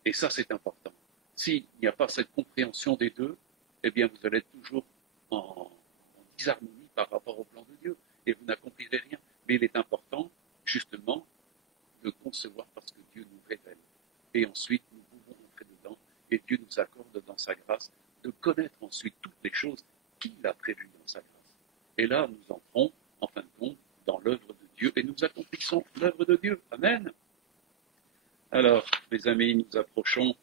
Et ça, c'est important. S'il n'y a pas cette compréhension des deux, eh bien, vous allez être toujours en disharmonie par rapport au plan de Dieu et vous n'accomplirez rien. Mais il est important, justement, de concevoir parce que Dieu nous révèle. Et ensuite, nous pouvons entrer dedans et Dieu nous accorde dans sa grâce de connaître ensuite toutes les choses qu'il a prévues dans sa grâce. Et là, nous entrons, en fin de compte, dans l'œuvre de Dieu et nous accomplissons l'œuvre de Dieu. Amen. Alors, mes amis, nous approchons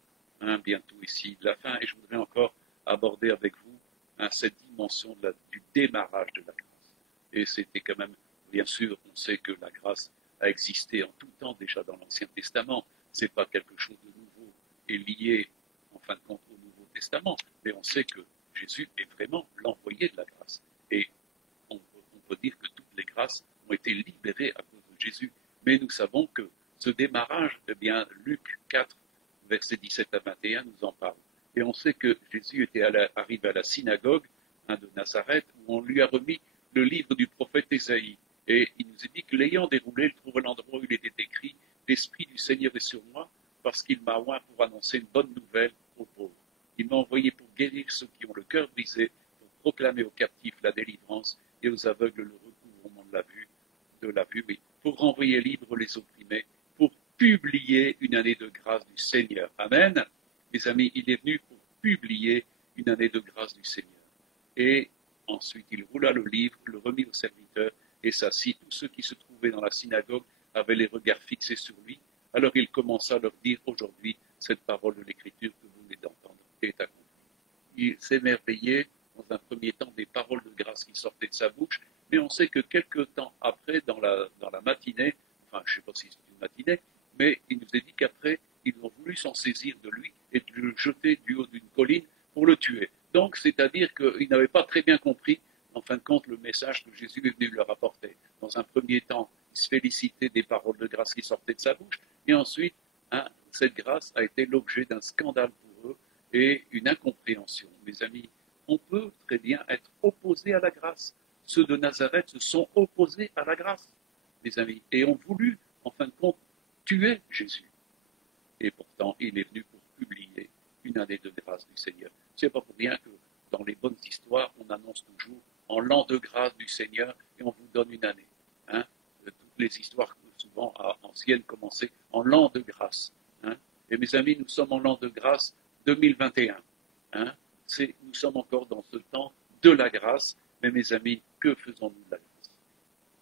bientôt ici de la fin et je voudrais encore aborder avec vous cette dimension du démarrage de la grâce. Et c'était quand même, bien sûr, on sait que la grâce a existé en tout temps déjà dans l'Ancien Testament. Ce n'est pas quelque chose de nouveau et lié, en fin de compte, au Nouveau Testament. Mais on sait que Jésus est vraiment l'envoyé de la grâce. Et on peut dire que toutes les grâces ont été libérées à cause de Jésus. Mais nous savons que ce démarrage, eh bien, Luc 4, versets 17 à 21, nous en parle. Et on sait que Jésus était arrivé à la synagogue de Nazareth, où on lui a remis le livre du prophète Ésaïe. Et il nous est dit que l'ayant déroulé, il trouve l'endroit où il était écrit « L'Esprit du Seigneur est sur moi, parce qu'il m'a oint pour annoncer une bonne nouvelle aux pauvres. Il m'a envoyé pour guérir ceux qui ont le cœur brisé, pour proclamer aux captifs la délivrance et aux aveugles le recouvrement de la vue, oui, pour renvoyer libres les opprimés, pour publier une année de grâce du Seigneur. » Amen. Mes amis, il est venu pour publier une année de grâce du Seigneur. Et ensuite, il roula le livre, le remit au serviteur et s'assit. Tous ceux qui se trouvaient dans la synagogue avaient les regards fixés sur lui. Alors il commença à leur dire, aujourd'hui, cette parole de l'Écriture que vous venez d'entendre est accomplie. Il s'émerveillait dans un premier temps des paroles de grâce qui sortaient de sa bouche, mais on sait que quelque temps après, dans la matinée, enfin je ne sais pas si c'est une matinée, mais il nous est dit qu'après, ils ont voulu s'en saisir de lui et de le jeter du haut d'une colline pour le tuer. Donc, c'est-à-dire qu'ils n'avaient pas très bien compris, en fin de compte, le message que Jésus est venu leur apporter. Dans un premier temps, il se félicitait des paroles de grâce qui sortaient de sa bouche, et ensuite, cette grâce a été l'objet d'un scandale pour eux et une incompréhension. Mes amis, on peut très bien être opposé à la grâce. Ceux de Nazareth se sont opposés à la grâce, mes amis, et ont voulu, en fin de compte, tuer Jésus. Et pourtant, il est venu pour publier une année de grâce du Seigneur. Ce n'est pas pour rien que dans les bonnes histoires, on annonce toujours en l'an de grâce du Seigneur et on vous donne une année. Toutes les histoires souvent anciennes commençaient en l'an de grâce. Et mes amis, nous sommes en l'an de grâce 2021. Nous sommes encore dans ce temps de la grâce. Mais mes amis, que faisons-nous de la grâce?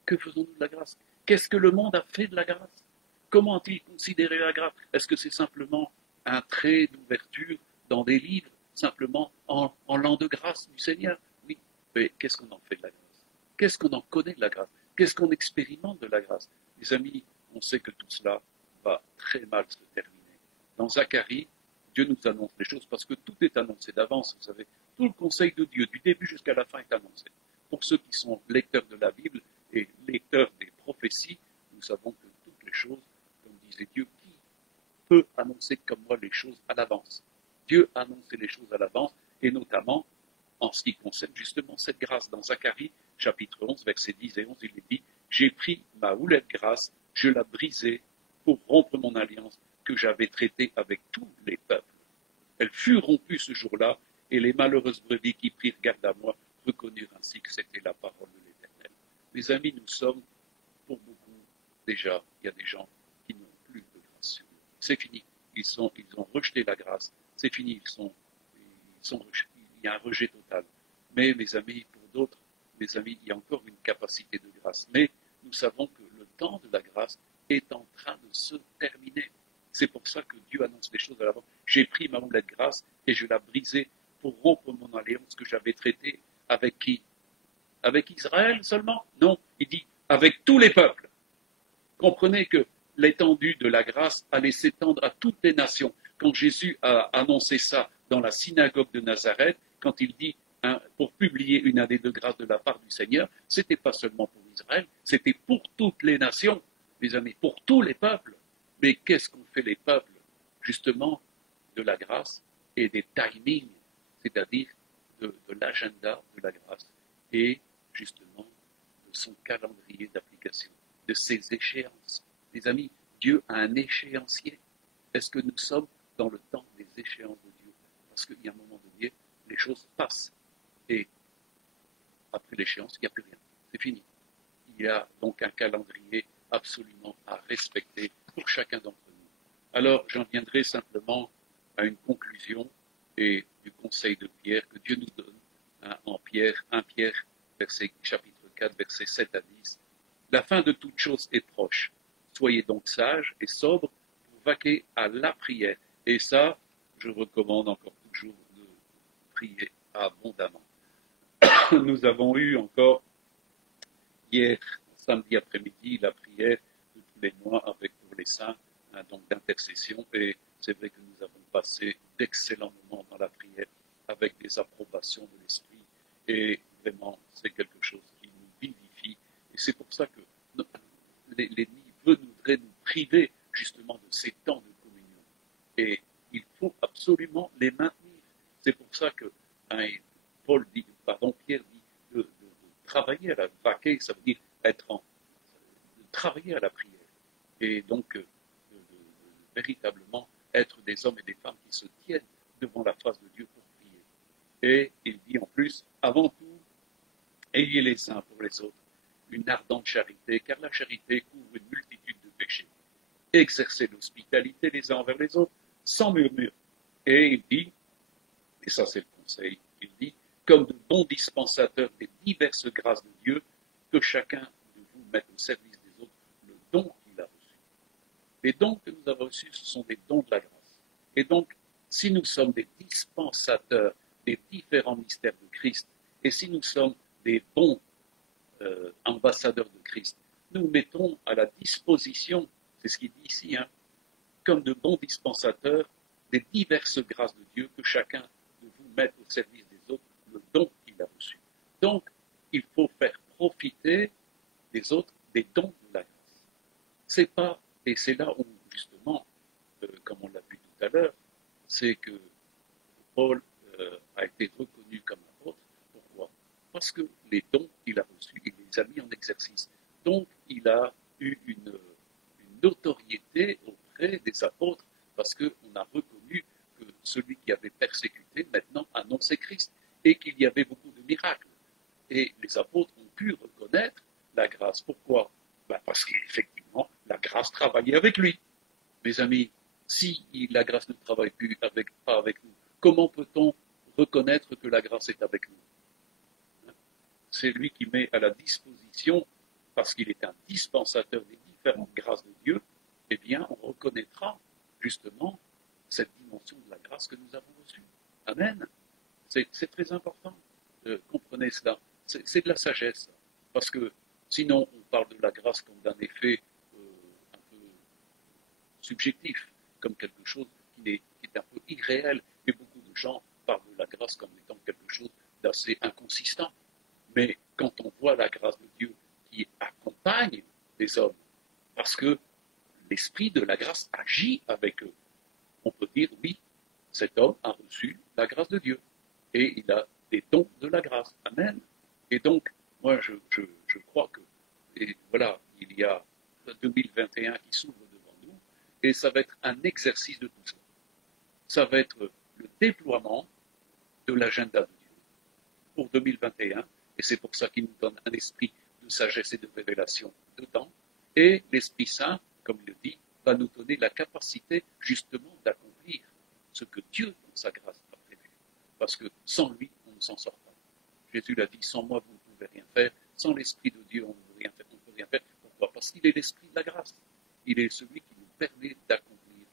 Que faisons-nous de la grâce? Qu'est-ce que le monde a fait de la grâce? Comment a-t-il considéré la grâce? Est-ce que c'est simplement un trait d'ouverture dans des livres, simplement en l'an de grâce du Seigneur? Oui, mais qu'est-ce qu'on en fait de la grâce? Qu'est-ce qu'on en connaît de la grâce? Qu'est-ce qu'on expérimente de la grâce? Les amis, on sait que tout cela va très mal se terminer. Dans Zacharie, Dieu nous annonce les choses parce que tout est annoncé d'avance, vous savez. Tout le conseil de Dieu, du début jusqu'à la fin, est annoncé. Pour ceux qui sont lecteurs de la Bible et lecteurs des prophéties, nous savons que toutes les choses, comme disait Dieu, qui peut annoncer comme moi les choses à l'avance? Dieu a annoncé les choses à l'avance, et notamment en ce qui concerne justement cette grâce. Dans Zacharie, chapitre 11, versets 10 et 11, il est dit « J'ai pris ma houlette grâce, je l'ai brisée pour rompre mon alliance que j'avais traitée avec tous les peuples. Elle fut rompue ce jour-là, et les malheureuses brebis qui prirent garde à moi reconnurent ainsi que c'était la parole de l'Éternel. » Mes amis, nous sommes, pour beaucoup, déjà, il y a des gens qui n'ont plus de grâce sur eux. C'est fini. Ils ont rejeté la grâce. C'est fini. Il y a un rejet total. Mais, mes amis, pour d'autres, mes amis, il y a encore une capacité de grâce. Mais nous savons que le temps de la grâce est en train de se terminer. C'est pour ça que Dieu annonce les choses à l'avant. J'ai pris ma houlette grasse et je l'ai brisée pour rompre mon alliance que j'avais traitée avec qui? Avec Israël seulement? Non, il dit avec tous les peuples. Comprenez que l'étendue de la grâce allait s'étendre à toutes les nations. Quand Jésus a annoncé ça dans la synagogue de Nazareth, quand il dit pour publier une année de grâce de la part du Seigneur, ce n'était pas seulement pour Israël, c'était pour toutes les nations, mes amis, pour tous les peuples. Mais qu'est-ce qu'ont fait les peuples, justement, de la grâce et des timings, c'est-à-dire de l'agenda de la grâce et justement de son calendrier d'application, de ses échéances. Les amis, Dieu a un échéancier. Est-ce que nous sommes dans le temps des échéances de Dieu? Parce qu'il y a un moment donné, les choses passent. Et après l'échéance, il n'y a plus rien. C'est fini. Il y a donc un calendrier absolument à respecter pour chacun d'entre nous. Alors, j'en viendrai simplement à une conclusion et du conseil de Pierre que Dieu nous donne en Pierre, 1 Pierre, chapitre 4, versets 7 à 10. La fin de toute chose est proche. Soyez donc sages et sobres pour vaquer à la prière. Et ça, je recommande encore toujours de prier abondamment. Nous avons eu encore hier, samedi après-midi, la prière de tous les mois avec pour les saints, donc d'intercession. Et c'est vrai que nous avons passé d'excellents moments dans la prière avec des approbations de l'Esprit. Et vraiment, c'est quelque chose qui nous vivifie. Et c'est pour ça que l'ennemi voudrait nous priver justement de ces temps de communion. Et il faut absolument les maintenir. C'est pour ça que Pierre dit de travailler à la vaquer, ça veut dire de travailler à la prière. Et donc, véritablement être des hommes et des femmes qui se tiennent devant la face de Dieu pour prier. Et il dit en plus, avant tout, ayez les uns pour les autres une ardente charité, car la charité couvre une multitude de péchés. Exercez l'hospitalité les uns envers les autres, sans murmure. Et il dit, et ça c'est le conseil, il dit, comme de bons dispensateurs des diverses grâces de Dieu, que chacun de vous mette au service des autres le don qu'il a reçu. Les dons que nous avons reçus, ce sont des dons de la grâce. Et donc, si nous sommes des dispensateurs des différents mystères de Christ, et si nous sommes des bons ambassadeurs de Christ, nous mettons à la disposition, c'est ce qu'il dit ici, comme de bons dispensateurs des diverses grâces de Dieu, que chacun de vous mette au service des autres le don qu'il a reçu. Donc, il faut faire profiter des autres des dons de la grâce. C'est pas, et c'est là où, justement, comme on l'a vu tout à l'heure, c'est que Paul a été reconnu comme apôtre. Pourquoi? Parce que les dons qu'il a reçus, il les a mis en exercice. Donc, il a eu une notoriété auprès des apôtres, parce qu'on a reconnu que celui qui avait persécuté, maintenant, annonçait Christ, et qu'il y avait beaucoup de miracles. Et les apôtres ont pu reconnaître la grâce. Pourquoi? Parce qu'effectivement, la grâce travaillait avec lui. Mes amis, si la grâce ne travaille plus pas avec nous, comment peut-on reconnaître que la grâce est avec nous? C'est lui qui met à la disposition, parce qu'il est un dispensateur des différentes grâces de Dieu, eh bien, on reconnaîtra justement cette dimension de la grâce que nous avons reçue. Amen. C'est très important. Comprenez cela. C'est de la sagesse. Parce que sinon, on parle de la grâce comme d'un effet un peu subjectif, comme quelque chose qui est un peu irréel. Et beaucoup de gens parlent de la grâce comme étant quelque chose d'assez inconsistant. Mais quand on voit la grâce de Dieu qui accompagne les hommes, parce que l'esprit de la grâce agit avec eux, on peut dire oui, cet homme a reçu la grâce de Dieu et il a des dons de la grâce. Amen. Et donc, moi, je crois que, et voilà, il y a 2021 qui s'ouvre devant nous et ça va être un exercice de tout ça. Ça va être le déploiement de l'agenda de Dieu pour 2021 et c'est pour ça qu'il nous donne un esprit de sagesse et de révélation dedans. Et l'Esprit Saint, comme il le dit, va nous donner la capacité justement d'accomplir ce que Dieu, dans sa grâce, a prévu. Parce que sans lui, on ne s'en sort pas. Jésus l'a dit, sans moi, vous ne pouvez rien faire. Sans l'Esprit de Dieu, on ne peut rien faire. Pourquoi? Parce qu'il est l'Esprit de la grâce. Il est celui qui nous permet d'accomplir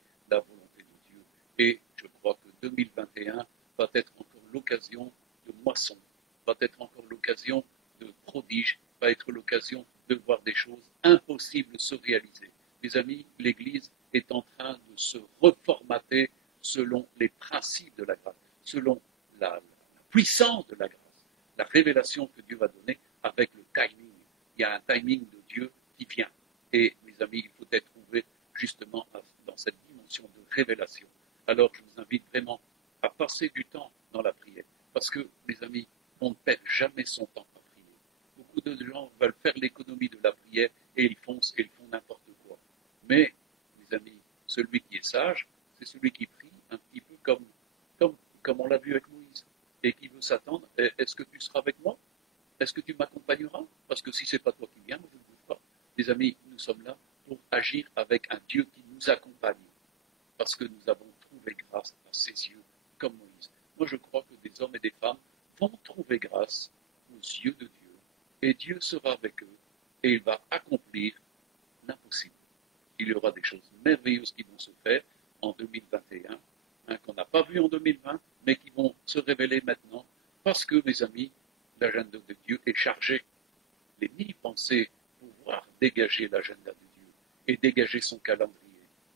Et je crois que 2021 va être encore l'occasion de moisson, va être encore l'occasion de prodige, va être l'occasion de voir des choses impossibles se réaliser. Mes amis, l'Église est en train de se reformater selon les principes de la grâce, selon la puissance de la grâce, la révélation que Dieu va donner avec le timing. Il y a un timing de Dieu qui vient. Et mes amis, il faut être trouvé justement dans cette dimension de révélation. Alors je vous invite vraiment à passer du temps dans la prière. Parce que, mes amis, on ne perd jamais son temps à prier. Beaucoup de gens veulent faire l'économie de la prière et ils font n'importe quoi. Mais, mes amis, celui qui est sage, c'est celui qui prie un petit peu comme on l'a vu avec Moïse et qui veut s'attendre. Est-ce que tu seras avec moi? Est-ce que tu m'accompagneras? Parce que si ce n'est pas toi qui viens, moi je ne bouge pas. Les amis, nous sommes là pour agir avec un Dieu qui nous accompagne. Parce que nous avons trouvé grâce à ses yeux, comme Moïse. Moi je crois que des hommes et des femmes vont trouver grâce aux yeux de Dieu. Et Dieu sera avec eux et il va accomplir l'impossible. Il y aura des choses merveilleuses qui vont se faire en 2021, qu'on n'a pas vu en 2020, mais qui vont se révéler maintenant, parce que, mes amis, l'agenda de Dieu est chargé. Les 1000 pensées pouvoir dégager l'agenda de Dieu et dégager son calendrier.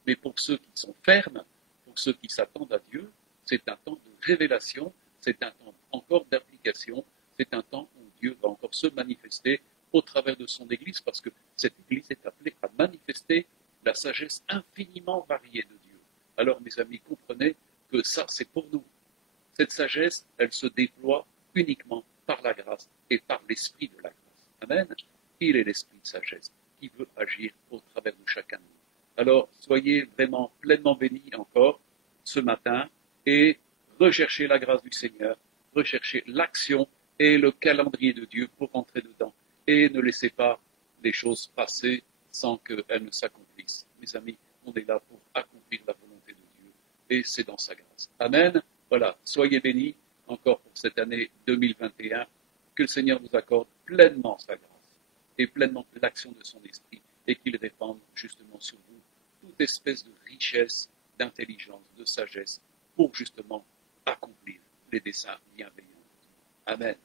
Mais pour ceux qui sont fermes, pour ceux qui s'attendent à Dieu, c'est un temps de révélation, c'est un temps encore d'application, c'est un temps où Dieu va encore se manifester au travers de son Église, parce que cette Église est appelée à manifester la sagesse infiniment variée de Dieu. Alors, mes amis, comprenez que ça, c'est pour nous. Cette sagesse, elle se déploie uniquement par la grâce et par l'esprit de la grâce. Amen. Il est l'esprit de sagesse qui veut agir au travers de chacun de nous. Alors, soyez vraiment pleinement bénis encore ce matin et recherchez la grâce du Seigneur, recherchez l'action et le calendrier de Dieu pour entrer dedans. Et ne laissez pas les choses passer sans qu'elles ne s'accomplissent. Mes amis, on est là pour accomplir la volonté de Dieu et c'est dans sa grâce. Amen. Voilà, soyez bénis encore pour cette année 2021. Que le Seigneur vous accorde pleinement sa grâce et pleinement l'action de son esprit et qu'il répande justement sur vous toute espèce de richesse, d'intelligence, de sagesse pour justement accomplir les desseins bienveillants. Amen.